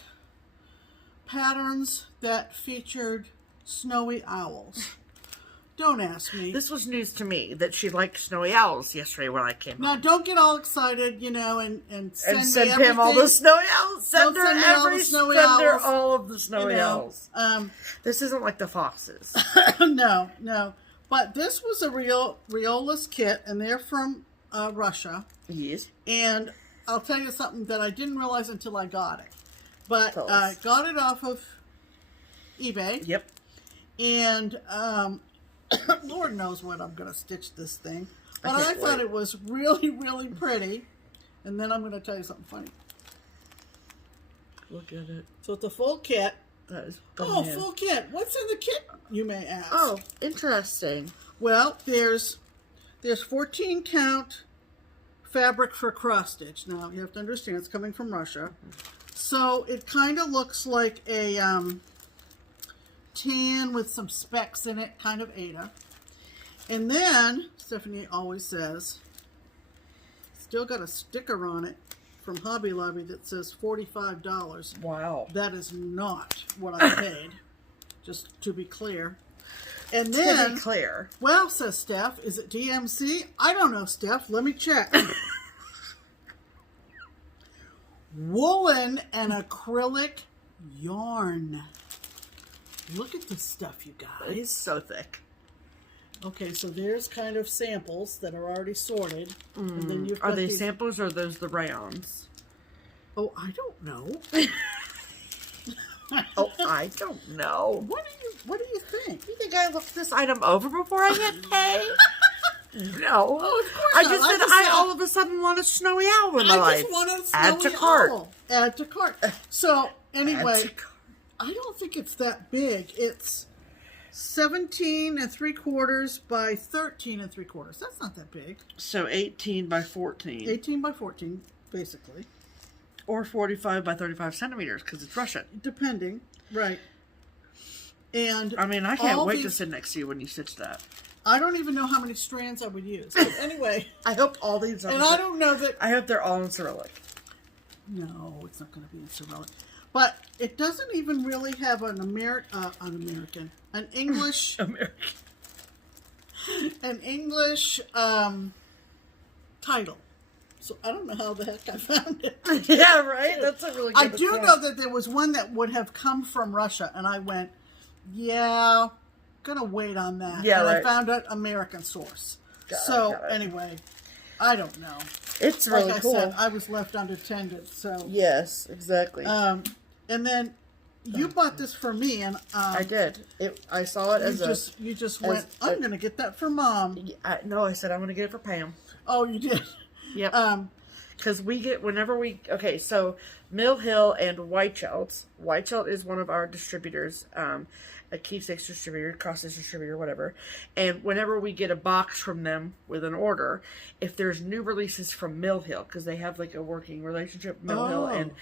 patterns that featured snowy owls. Don't ask me. This was news to me that she liked snowy owls yesterday when I came Now, home. don't get all excited, and send And send me Pam all the everything. snowy owls. Send Don't her send me all the every snowy send her owls. all of the snowy owls. Um, This isn't like the foxes. no. But this was a Riolas kit, and they're from Russia. Yes. And I'll tell you something that I didn't realize until I got it. But Tell I us. got it off of eBay. Yep. And Lord knows when I'm going to stitch this thing. But I can't thought wait. it was really, really pretty. And then I'm going to tell you something funny. Look at it. So it's a full kit. That is Oh, full kit. What's in the kit, you may ask? Oh, interesting. Well, there's 14 count fabric for cross stitch. Now, you have to understand it's coming from Russia. So it kind of looks like a tan with some specks in it, kind of Ada. And then, Stephanie always says, still got a sticker on it from Hobby Lobby that says $45. Wow. That is not what I paid, just to be clear. And then, To be clear. well, says Steph, is it DMC? I don't know, Steph. Let me check. Woolen and acrylic yarn. Look at this stuff, you guys. It's so thick. Okay, so there's kind of samples that are already sorted. And then you've Are got they these... samples or are those the rayons? Oh, I don't know. Oh, I don't know. What do you think? You think I looked this item over before I hit pay? No. Oh, of course I not. just said I all of a sudden want a snowy owl in my life. I just want a Add snowy to cart. owl. Add to cart. So, anyway, Add to cart. I don't think it's that big. It's 17 3/4 by 13 3/4. That's not that big. So 18 by 14. 18 by 14, basically. Or 45 by 35 centimeters, because it's Russian. Depending. Right. And I mean, I can't all wait to these- sit next to you when you stitch that. I don't even know how many strands I would use. But anyway. I hope all these are... And I don't know that... I hope they're all in Cyrillic. No, it's not going to be in Cyrillic. But it doesn't even really have an English... an English title. So I don't know how the heck I found it. Yeah, right? That's a really good I do know that there was one that would have come from Russia, and I went, yeah, gonna wait on that. Yeah, and right. I found an American source. Got it. Anyway, I don't know. It's Like really I cool. said, I was left unattended. So Yes, exactly. and then you bought this for me, and I did. I saw it you just went, I'm gonna get that for Mom. No, I said I'm gonna get it for Pam. Oh, you did. Yep. Because we get, okay, so Mill Hill and Weichelt. Weichelt is one of our distributors, a Keepsakes distributor, Crosston distributor, whatever. And whenever we get a box from them with an order, if there's new releases from Mill Hill, because they have like a working relationship with Mill Hill, and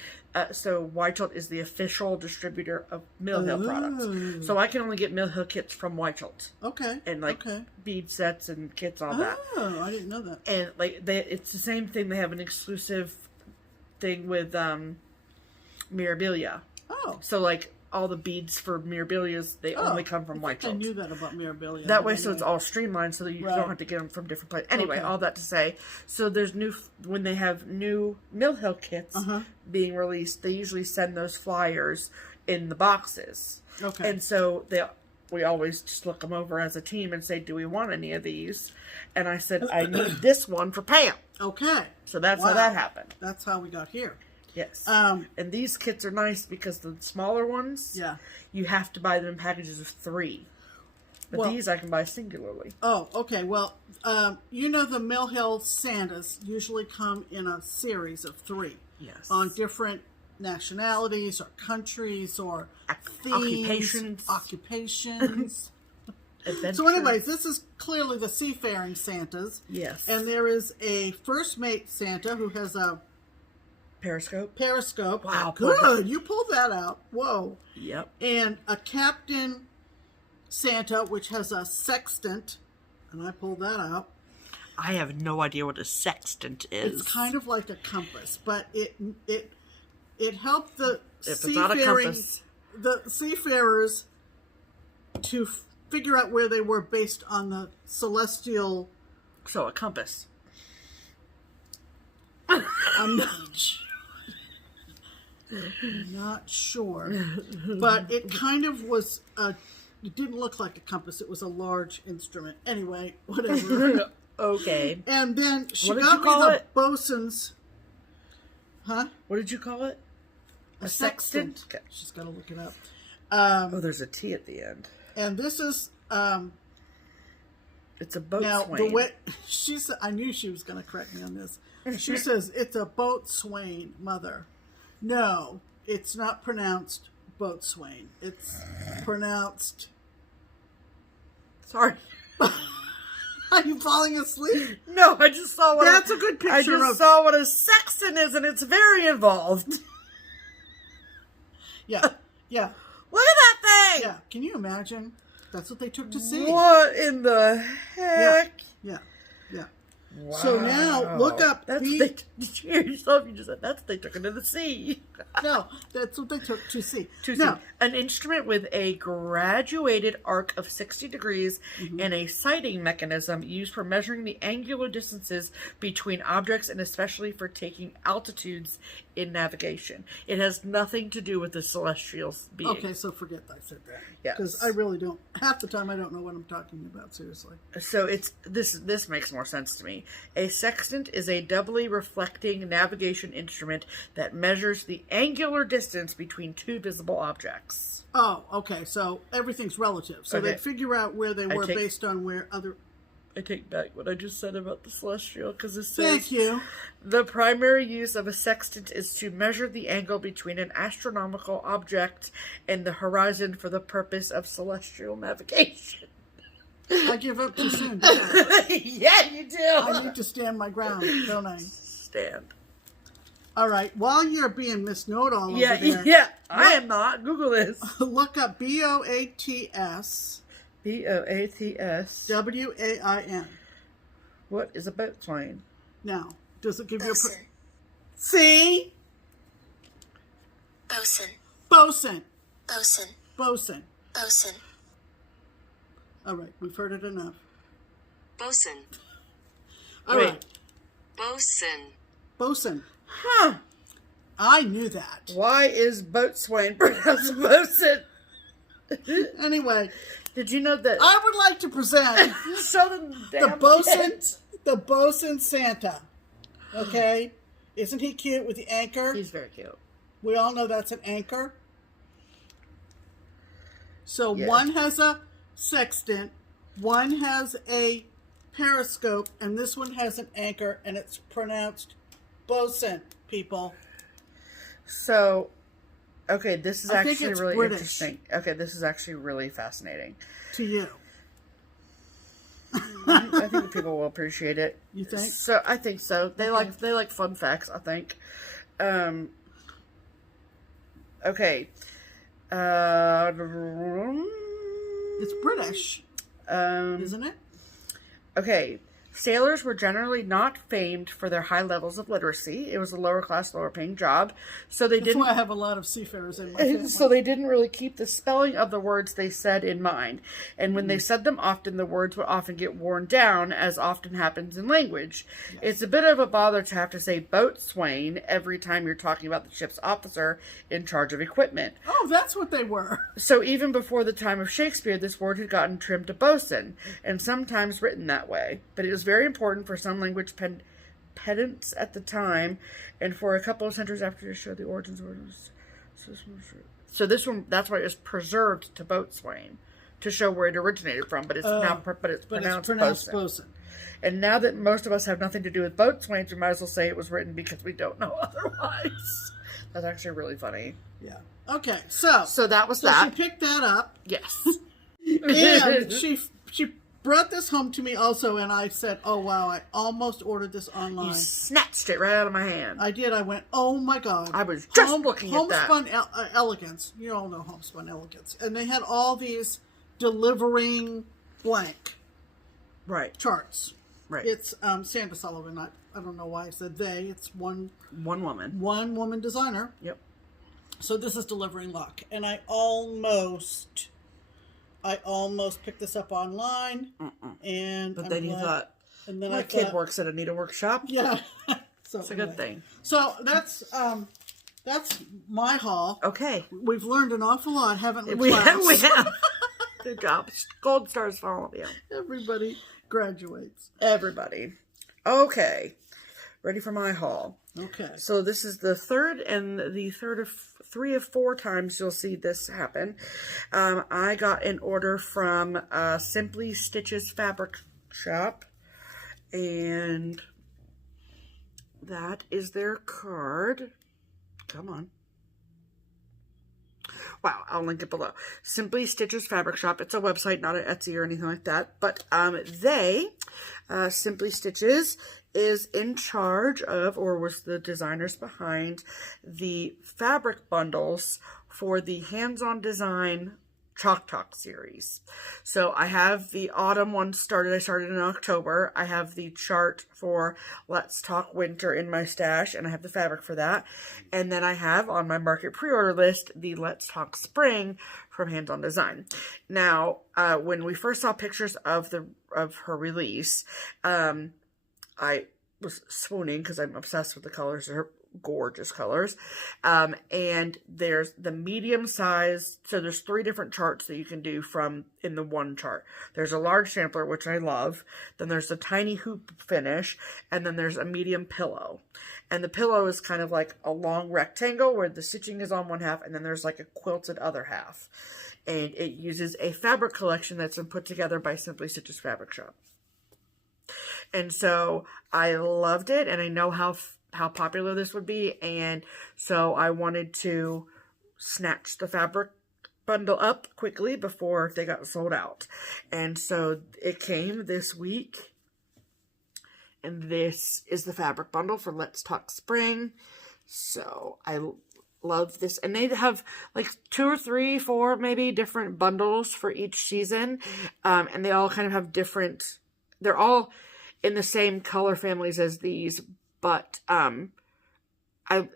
so Weichelt is the official distributor of Mill Hill products. So I can only get Mill Hill kits from Weichelt. Okay. And like bead sets and kits, all that. Oh, I didn't know that. And like it's the same thing. They have an exclusive thing with Mirabilia. Oh. So like all the beads for Mirabilias, they only come from Weichelt. I knew that about Mirabilia. That way, so it's all streamlined, so that you don't have to get them from different places. Anyway, all that to say, so there's when they have new Mill Hill kits being released, they usually send those flyers in the boxes. Okay. And so we always just look them over as a team and say, do we want any of these? And I said, I need this one for Pam. Okay. So that's how that happened. That's how we got here. Yes. And these kits are nice because the smaller ones, you have to buy them in packages of 3. But these I can buy singularly. Oh, okay. Well, you know the Mill Hill Santas usually come in a series of 3. Yes. On different nationalities or countries or themes, occupations. So anyways, this is clearly the seafaring Santas. Yes. And there is a first mate Santa who has a periscope. Wow. Good. You pulled that out. Whoa. Yep. And a captain Santa, which has a sextant. And I pulled that out. I have no idea what a sextant is. It's kind of like a compass, but it helped the seafarers to figure out where they were based on the celestial. So a compass. I'm not sure. But it kind of was it didn't look like a compass. It was a large instrument. Anyway, whatever. Okay. And then she What did got you call me the it? bosun's. Huh? What did you call it? A sextant. Okay. She's got to look it up. There's a T at the end. And this is it's a boat now swain. the way she said. I knew she was going to correct me on this. She says it's a boat swain, Mother. No, it's not pronounced boat swain. It's pronounced. Sorry. Are you falling asleep? No, I just saw what That's a good picture. I just saw what a sextant is, and it's very involved. Yeah. Yeah. Look at that thing! Yeah. Can you imagine? That's what they took to see. What in the heck? Yeah. Yeah. Wow. So now look up. Did you hear yourself? You just said that's what they took into the sea. No, that's what they took to see. An instrument with a graduated arc of 60 degrees and a sighting mechanism used for measuring the angular distances between objects and especially for taking altitudes in navigation. It has nothing to do with the celestial being. Okay, so forget I said that. Yes. Because I really don't. Half the time I don't know what I'm talking about, seriously. So it's this makes more sense to me. A sextant is a doubly reflecting navigation instrument that measures the angular distance between two visible objects. Oh, okay. So everything's relative. So Okay. they'd figure out where they were based on where other... I take back what I just said about the celestial, because it says... Thank you. The primary use of a sextant is to measure the angle between an astronomical object and the horizon for the purpose of celestial navigation. I give up too soon, don't I? Yeah, you do. I need to stand my ground, don't I? Stand. All right. While you're being Miss Know-It-All over there... Yeah, I am not. Google this. Look up BOATS... BOATS. WAIN. What is a boatswain? Now, does it give you a... Bosun. See? Bosun. Bosun. Bosun. Bosun. Bosun. All right. We've heard it enough. Bosun. All Wait. right. Bosun. Bosun. Huh. I knew that. Why is boatswain pronounced bosun? Anyway, Did you know that I would like to present Southern the bosun Santa. Okay? Isn't he cute with the anchor? He's very cute. We all know that's an anchor. So Yeah. one has a sextant, one has a periscope, and this one has an anchor, and it's pronounced bosun, people. So, okay, this is I think actually it's really British. interesting. Okay, this is actually really fascinating. To you. I think people will appreciate it. You think? So I think so. They Okay. like fun facts, I think. Okay. It's British, isn't it? Okay. Sailors were generally not famed for their high levels of literacy. It was a lower class, lower paying job. So they That's didn't why I have a lot of seafarers in my family. So they didn't really keep the spelling of the words they said in mind. And when they said them often, the words would often get worn down, as often happens in language. Yes. It's a bit of a bother to have to say boatswain every time you're talking about the ship's officer in charge of equipment. Oh, that's what they were. So even before the time of Shakespeare, this word had gotten trimmed to bosun, and sometimes written that way. But it was very important for some language pedants at the time, and for a couple of centuries after to show the origins of words. So this one, that's why it was preserved to boatswain, to show where it originated from. But it's pronounced bosun. And now that most of us have nothing to do with boatswains, we might as well say it was written because we don't know otherwise. That's actually really funny. Yeah. Okay. So that was that. She picked that up. Yes. And she brought this home to me also, and I said, oh, wow, I almost ordered this online. You snatched it right out of my hand. I did. I went, oh, my God. I was just looking at that. Homespun Elegance. You all know Homespun Elegance. And they had all these delivering blank charts. Right. It's Sandra Sullivan. I don't know why I said they. It's one woman. One woman designer. Yep. So this is delivering luck. And I almost picked this up online, and but then you thought, and then my kid works at a needle workshop. Yeah, so it's a good thing. So that's my haul. Okay, we've learned an awful lot, haven't we? We have. Good job. Gold stars for all of you. Everybody graduates. Everybody. Okay, ready for my haul. Okay. So this is the third of 3 of 4 times you'll see this happen. I got an order from Simply Stitches Fabric Shop, and that is their card. Come on. Wow, I'll link it below. Simply Stitches Fabric Shop. It's a website, not an Etsy or anything like that. But Simply Stitches, is in charge of, or was the designers behind, the fabric bundles for the hands-on design Chalk Talk series. So I have the autumn one started. I started in October. I have the chart for Let's Talk Winter in my stash, and I have the fabric for that. And then I have on my market pre-order list the Let's Talk Spring from Hands On Design. Now, when we first saw pictures of her release, I was swooning because I'm obsessed with the colors. They're gorgeous colors. And there's the medium size. So there's 3 different charts that you can do from in the one chart. There's a large sampler, which I love. Then there's a tiny hoop finish. And then there's a medium pillow. And the pillow is kind of like a long rectangle where the stitching is on one half. And then there's like a quilted other half. And it uses a fabric collection that's been put together by Simply Stitches Fabric Shop. And so I loved it. And I know how popular this would be, and so I wanted to snatch the fabric bundle up quickly before they got sold out. And so it came this week, and this is the fabric bundle for Let's Talk Spring. So I love this, and they have like 2 or 3, 4 maybe different bundles for each season, and they all kind of have different, they're all in the same color families as these. But, I,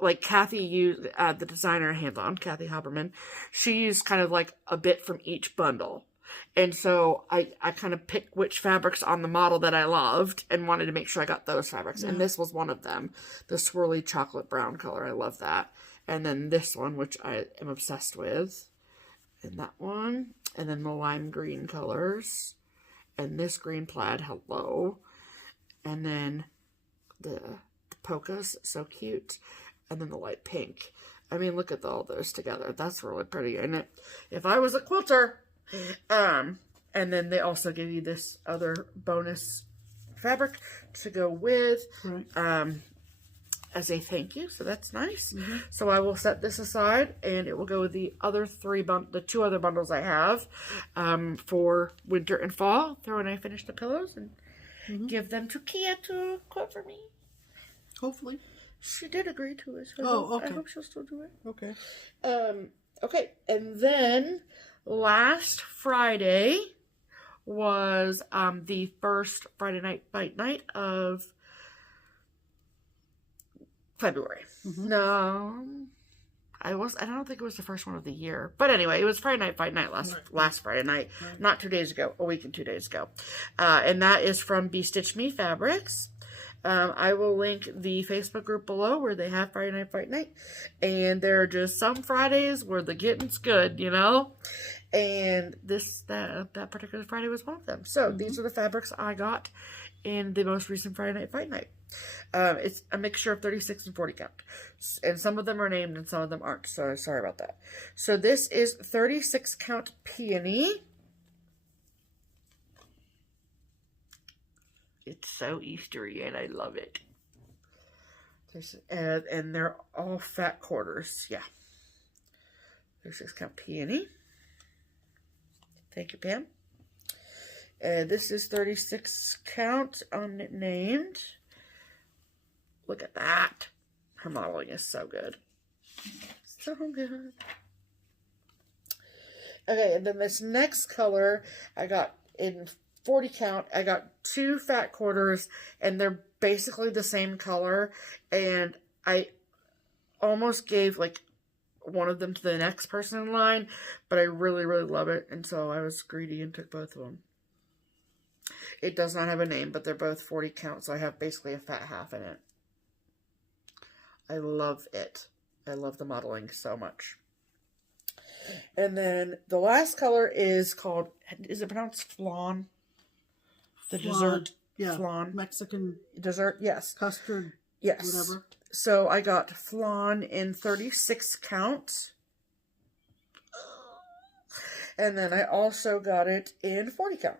like Kathy used, the designer hands-on, Kathy Haberman, she used kind of like a bit from each bundle. And so I kind of picked which fabrics on the model that I loved and wanted to make sure I got those fabrics. Yeah. And this was one of them, the swirly chocolate brown color. I love that. And then this one, which I am obsessed with. And that one. And then the lime green colors. And this green plaid, hello. And then the polkas, so cute, and then the light pink. I mean, look at all those together. That's really pretty, isn't it? If I was a quilter. And then they also give you this other bonus fabric to go with, as a thank you. So that's nice. Mm-hmm. So I will set this aside, and it will go with the other the 2 other bundles I have, for winter and fall. Throw when I finish the pillows and give them to Kea to quote for me. Hopefully. She did agree to it. So okay. I hope she'll still do it. Okay. Okay. And then last Friday was the first Friday night fight night of February. Mm-hmm. No. I don't think it was the first one of the year. But anyway, it was Friday night fight night last Friday night. Right. Not 2 days ago. A week and 2 days ago. And that is from BeStitchMe Fabrics. I will link the Facebook group below where they have Friday night fight night. And there are just some Fridays where the getting's good, you know? And that particular Friday was one of them. So these are the fabrics I got in the most recent Friday night fight night. It's a mixture of 36 and 40 count. And some of them are named and some of them aren't. So sorry about that. So this is 36 count peony. It's so Eastery and I love it. And they're all fat quarters. Yeah. 36 count peony. Thank you, Pam. This is 36 count unnamed. Look at that. Her modeling is so good. So good. Okay, and then this next color I got in 40 count. I got 2 fat quarters, and they're basically the same color. And I almost gave like one of them to the next person in line, but I really, really love it. And so I was greedy and took both of them. It does not have a name, but they're both 40 count, so I have basically a fat half in it. I love it. I love the modeling so much. And then the last color is called, is it pronounced flan? The flan. Dessert. Yeah. Flan. Mexican. Dessert, yes. Custard. Yes. Whatever. So I got flan in 36 count. And then I also got it in 40 count.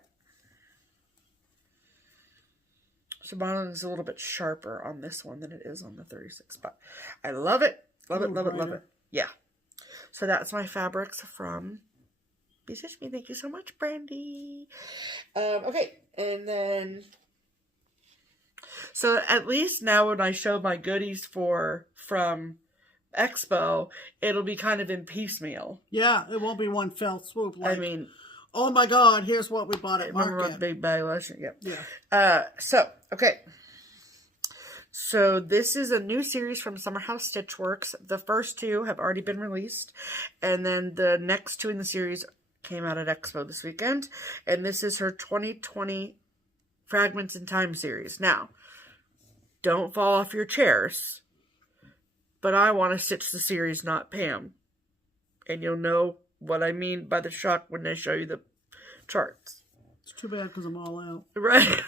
So modeling is a little bit sharper on this one than it is on the 36, but I love it. Love it, love it, love it. Yeah. So that's my fabrics from BeStitchMe. Thank you so much, Brandy. Okay, and then, so at least now when I show my goodies from expo, it'll be kind of in piecemeal. Yeah, it won't be one fell swoop. Like, I mean, oh my God, here's what we bought at remember market. the big bag last year? Yeah. Okay. So this is a new series from Summer House Stitchworks. The first 2 have already been released. And then the next 2 in the series came out at Expo this weekend. And this is her 2020 Fragments in Time series. Now, don't fall off your chairs. But I want to stitch the series, not Pam. And you'll know what I mean by the shock when I show you the charts. It's too bad because I'm all out. Right.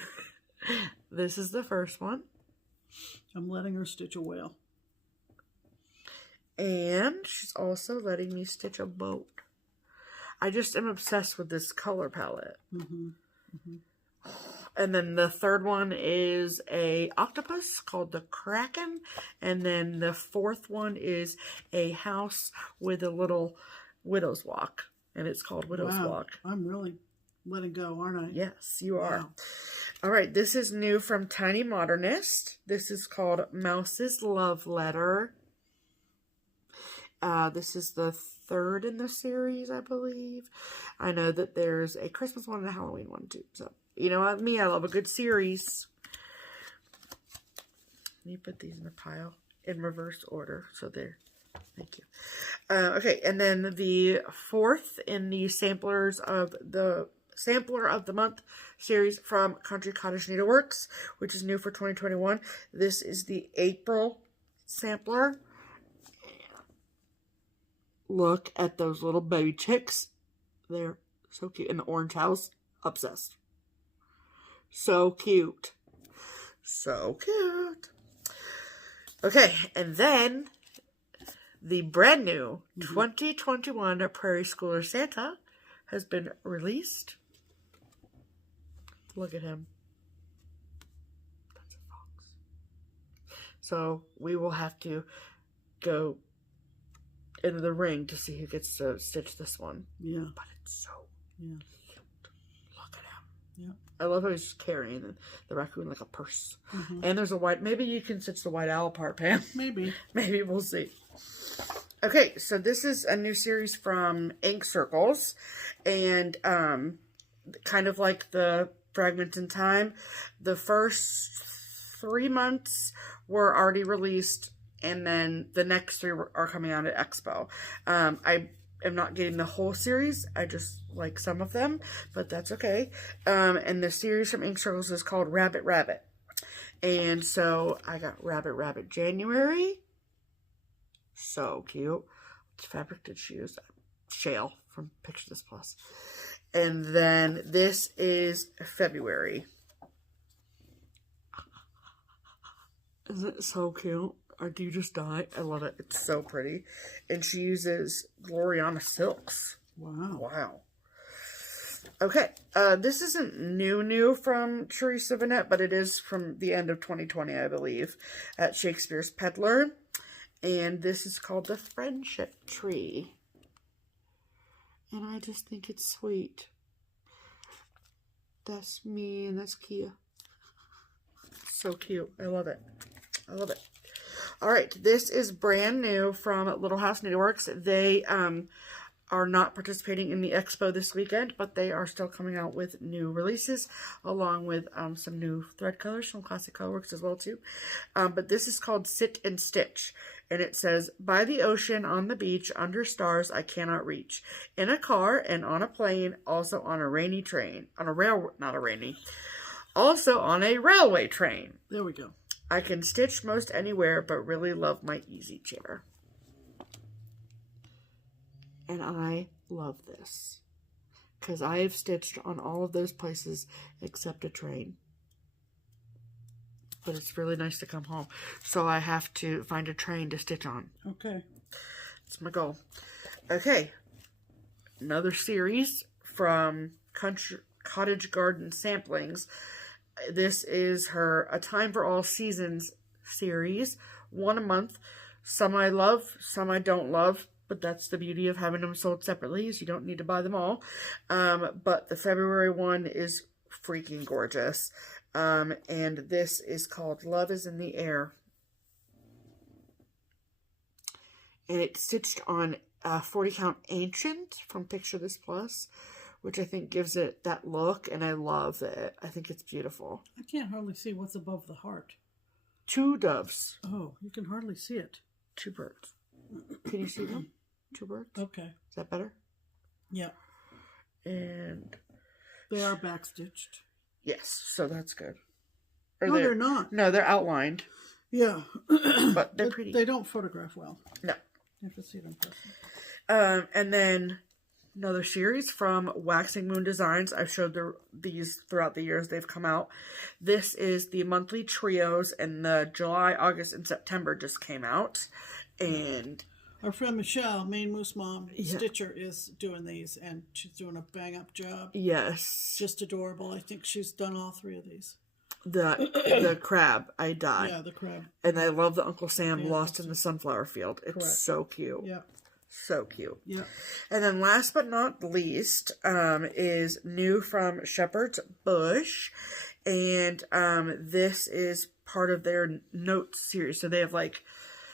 This is the first one. I'm letting her stitch a whale. And she's also letting me stitch a boat. I just am obsessed with this color palette. Mm-hmm. Mm-hmm. And then the third one is a octopus called the Kraken. And then the fourth one is a house with a little widow's walk. And it's called Widow's Walk. I'm really letting go, aren't I? Yes, you are. Wow. All right, this is new from Tiny Modernist. This is called Mouse's Love Letter. This is the third in the series, I believe. I know that there's a Christmas one and a Halloween one, too. So, you know what? Me, I love a good series. Let me put these in a pile in reverse order. So there. Thank you. Okay, and then the fourth in the Sampler of the Month series from Country Cottage Needleworks, which is new for 2021. This is the April sampler. Look at those little baby chicks. They're so cute. In the orange house. Obsessed. So cute. So cute. Okay, and then the brand new 2021 Prairie Schooler Santa has been released. Look at him. That's a fox. So we will have to go into the ring to see who gets to stitch this one. Yeah. But it's so cute. Look at him. Yeah. I love how he's just carrying the raccoon like a purse. Mm-hmm. And there's a white, maybe you can stitch the white owl part, Pam. Maybe. Maybe, we'll see. Okay, so this is a new series from Ink Circles. And kind of like the Fragment in Time, the first 3 months were already released. And then the next 3 are coming out at Expo. I am not getting the whole series. I just like some of them, but that's okay. And the series from Ink Circles is called Rabbit Rabbit. And so I got Rabbit Rabbit January. So cute. Which fabric did she use? Shale from Picture This Plus. And then this is February. Isn't it so cute? Or do you just die? I love it. It's so pretty. And she uses Gloriana silks. Wow. Wow. Okay. This isn't new from Teresa Vanette, but it is from the end of 2020, I believe, at Shakespeare's Peddler. And this is called The Friendship Tree. And I just think it's sweet. That's me and that's Kea. So cute. I love it. I love it. All right, this is brand new from Little House Needleworks. They are not participating in the expo this weekend, but they are still coming out with new releases, along with some new thread colors from Classic Colorworks as well, too. But this is called Sit and Stitch, and it says, by the ocean, on the beach, under stars I cannot reach, in a car and on a plane, also on a rainy train, on a also on a railway train. There we go. I can stitch most anywhere, but really love my easy chair. And I love this. Because I have stitched on all of those places except a train. But it's really nice to come home. So I have to find a train to stitch on. Okay. That's my goal. Okay. Another series from Cottage Garden Samplings. This is her A Time for All Seasons series. 1 a month. Some I love, some I don't love. But that's the beauty of having them sold separately, is you don't need to buy them all. But the February one is freaking gorgeous. And this is called Love is in the Air. and it's stitched on 40 count ancient from Picture This Plus, which I think gives it that look, and I love it. I think it's beautiful. I can't hardly see what's above the heart. 2 doves. Oh, you can hardly see it. 2 birds. Can you see them? 2 birds. Okay. Is that better? Yeah. And they are backstitched. Yes, so that's good. Or No, they're not. No, they're outlined. Yeah. But they're pretty. They don't photograph well. No. You have to see them in person. And then another series from Waxing Moon Designs. I've showed these throughout the years they've come out. This is the monthly trios, and the July, August, and September just came out. And our friend Michelle, Maine Moose Mom, yeah. Stitcher, is doing these, and she's doing a bang-up job. Yes. Just adorable. I think she's done all 3 of these. The crab, I died. Yeah, the crab. And I love the Uncle Sam Lost in the Sunflower Field. It's correct. So cute. Yeah. So cute. Yeah. And then last but not least is new from Shepherd's Bush. And this is part of their notes series. So they have like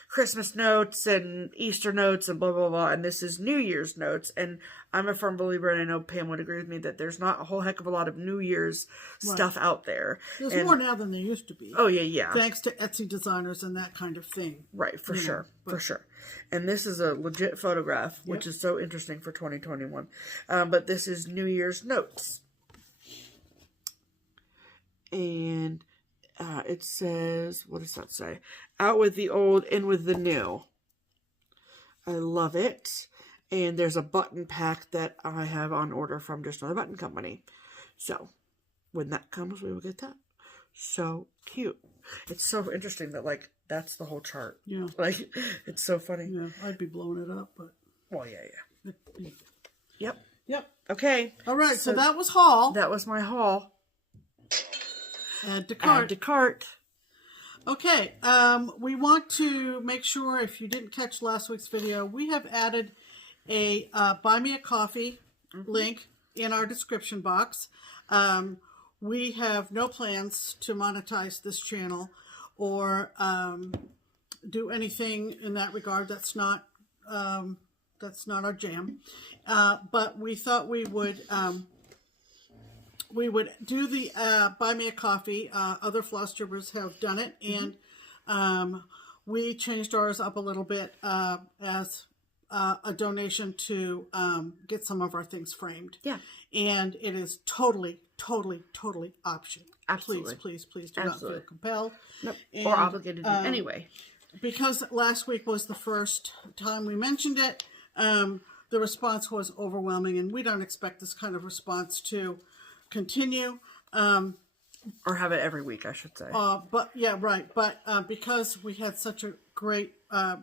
Christmas notes and Easter notes and blah, blah, blah. And this is New Year's notes. And I'm a firm believer, and I know Pam would agree with me, that there's not a whole heck of a lot of New Year's stuff out there. There's more now than there used to be. Oh, yeah, yeah. Thanks to Etsy designers and that kind of thing. Right, for sure. For sure. And this is a legit photograph, which is so interesting for 2021. But this is New Year's notes. And it says, what does that say? Out with the old, in with the new. I love it. And there's a button pack that I have on order from Just Another Button Company. So, when that comes, we will get that. So cute. It's so interesting that, like, that's the whole chart. Yeah. Like, it's so funny. Yeah, I'd be blowing it up, but... Well, yeah, yeah. Yep. Yep. Okay. All right, so that was haul. That was my haul. Add to cart. Add to cart. Okay, we want to make sure, if you didn't catch last week's video, we have added a Buy Me a Coffee link in our description box. We have no plans to monetize this channel or do anything in that regard. That's not our jam. But we thought we would do the Buy Me a Coffee. Other FlossTubers have done it, and we changed ours up a little bit as a donation to get some of our things framed. Yeah. And it is totally optional. Absolutely. Please do not feel compelled. Nope. And, or obligated in any way. Because last week was the first time we mentioned it, the response was overwhelming, and we don't expect this kind of response to continue. Or have it every week, I should say. But yeah, right. But because we had such a great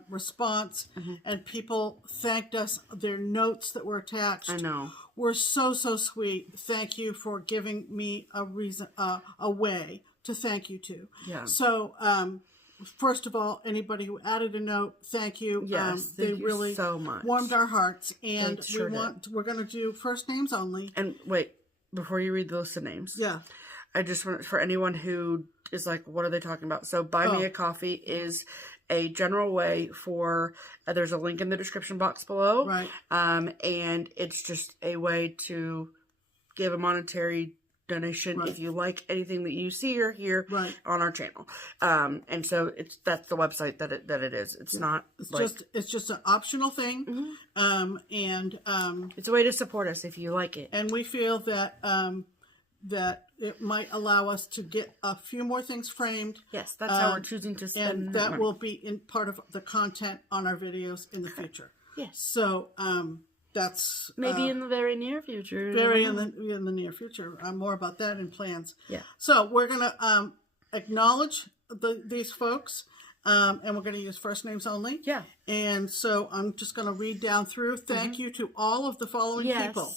response, and people thanked us, their notes that were attached, I know, were so sweet. Thank you for giving me a reason, a way to thank you to. Yeah. So first of all, anybody who added a note, thank you. Yes, they thank you really so much. Warmed our hearts, and They sure we're going to do first names only. And wait, before you read the list of names, Yeah. I just want, for anyone who is like, what are they talking about? So Buy Me a Coffee is a general way for, there's a link in the description box below. Right. And it's just a way to give a monetary donation if you like anything that you see or hear on our channel. And so that's the website that it is. It's not it's just an optional thing. And it's a way to support us if you like it. And we feel that that it might allow us to get a few more things framed. Yes, that's how we're choosing to spend and that money. will be in part of the content on our videos in the future. Yes. So that's maybe in the very near future. In the near future. More about that in plans. Yeah. So we're gonna acknowledge these folks, and we're gonna use first names only. Yeah. And so I'm just gonna read down through. Thank you to all of the following people.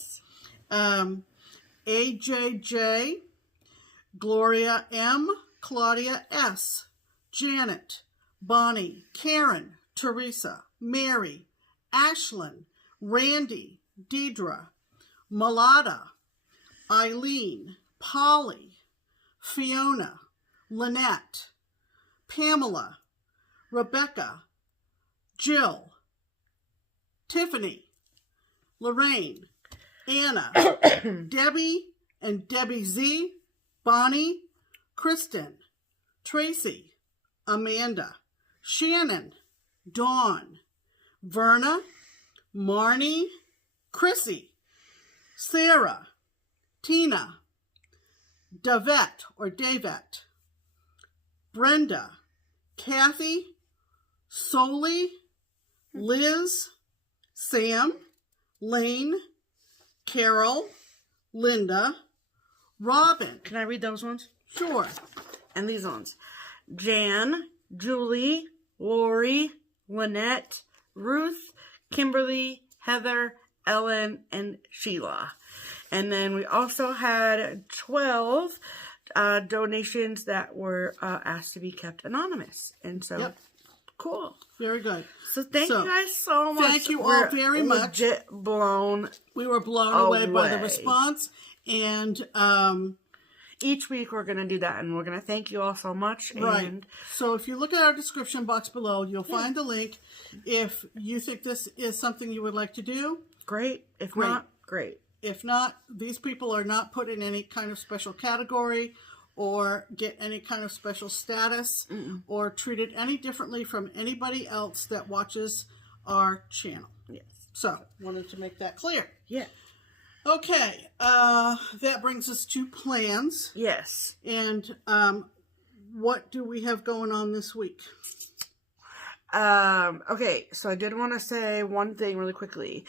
AJJ, Gloria M, Claudia S, Janet, Bonnie, Karen, Teresa, Mary, Ashlyn, Randy, Deidre, Malada, Eileen, Polly, Fiona, Lynette, Pamela, Rebecca, Jill, Tiffany, Lorraine, Anna, Debbie and Debbie Z, Bonnie, Kristen, Tracy, Amanda, Shannon, Dawn, Verna, Marnie, Chrissy, Sarah, Tina, Davette or Davette, Brenda, Kathy, Soli, Liz, Sam, Lane, Carol, Linda, Robin. Can I read those ones? Sure. And these ones. Jan, Julie, Lori, Lynette, Ruth, Kimberly, Heather, Ellen, and Sheila. And then we also had 12 donations that were asked to be kept anonymous. And so, Yep. Cool. Very good. So thank you guys so much. Thank you all very much. Legit blown. We were blown away by the response. And each week we're going to do that. And we're going to thank you all so much. right. And So if you look at our description box below, you'll find the link. If you think this is something you would like to do, great. If not, great. If not, these people are not put in any kind of special category or get any kind of special status or treated any differently from anybody else that watches our channel. Yes. So, wanted to make that clear. Yeah. Okay, that brings us to plans. Yes. And what do we have going on this week? Okay, so I did want to say one thing really quickly.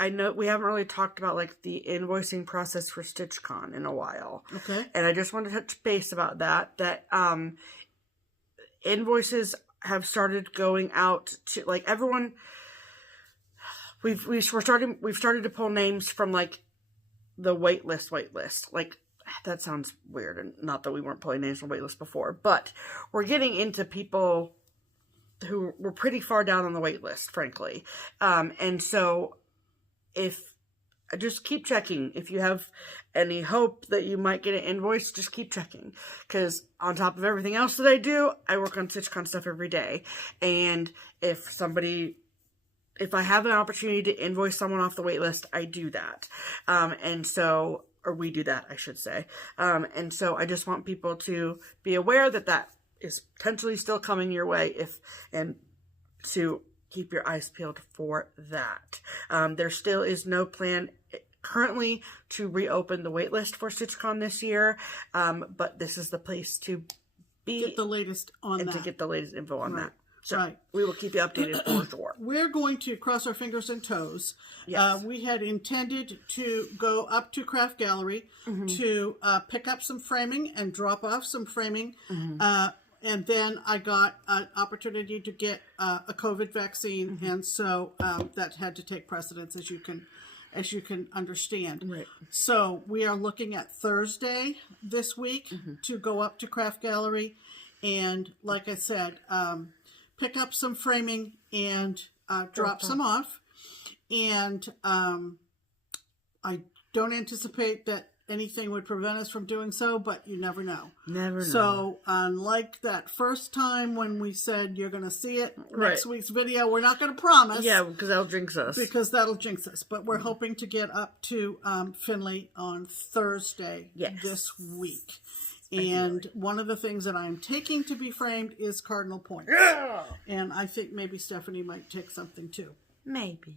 I know we haven't really talked about like the invoicing process for StitchCon in a while. Okay. And I just wanted to touch base about that invoices have started going out to like everyone. We've started to pull names from like the wait list. Like that sounds weird, and not that we weren't pulling names from wait list before, but we're getting into people who were pretty far down on the wait list, frankly. And so just keep checking. If you have any hope that you might get an invoice, just keep checking. Because on top of everything else that I do, I work on StitchCon stuff every day. And if I have an opportunity to invoice someone off the wait list, I do that. Or we do that, I should say. And so I just want people to be aware that is potentially still coming your way and to keep your eyes peeled for that. There still is no plan currently to reopen the waitlist for StitchCon this year, but this is the place to Get the latest on that. to get the latest info on that. So we will keep you updated for sure. We're going to cross our fingers and toes. Yes. We had intended to go up to Craft Gallery to pick up some framing and drop off some framing. And then I got an opportunity to get a COVID vaccine, and so that had to take precedence, as you can understand. Right. So we are looking at Thursday this week to go up to Craft Gallery, and like I said, pick up some framing and drop some off. And I don't anticipate that anything would prevent us from doing so, but you never know. Never know. So, unlike that first time when we said you're going to see it next week's video, we're not going to promise. Yeah, because that'll jinx us. But we're hoping to get up to Findlay on Thursday this week. And one of the things that I'm taking to be framed is cardinal points. Yeah! And I think maybe Stephanie might take something too. Maybe.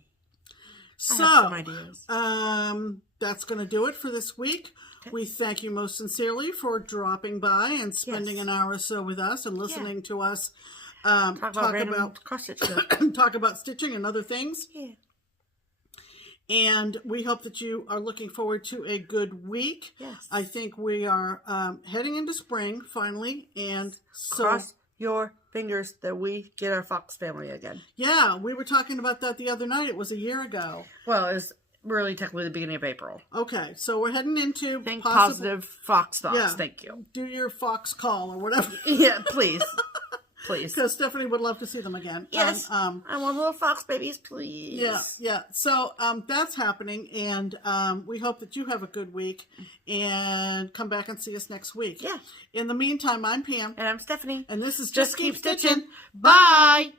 So, I have some ideas. That's going to do it for this week. Okay. We thank you most sincerely for dropping by and spending an hour or so with us and listening to us talk about cross-stitch stuff. talk about stitching and other things. Yeah. And we hope that you are looking forward to a good week. Yes. I think we are heading into spring finally, and so cross your fingers that we get our Fox family again. Yeah, we were talking about that the other night. It was a year ago. Well, it's really technically the beginning of April. Okay, so we're heading into positive Fox thoughts. Yeah, thank you. Do your Fox call or whatever. Yeah, please. Please. Because Stephanie would love to see them again. Yes. I want little fox babies, please. Yeah. So that's happening, and we hope that you have a good week and come back and see us next week. Yeah. In the meantime, I'm Pam. And I'm Stephanie. And this is Just Keep Stitching. Bye.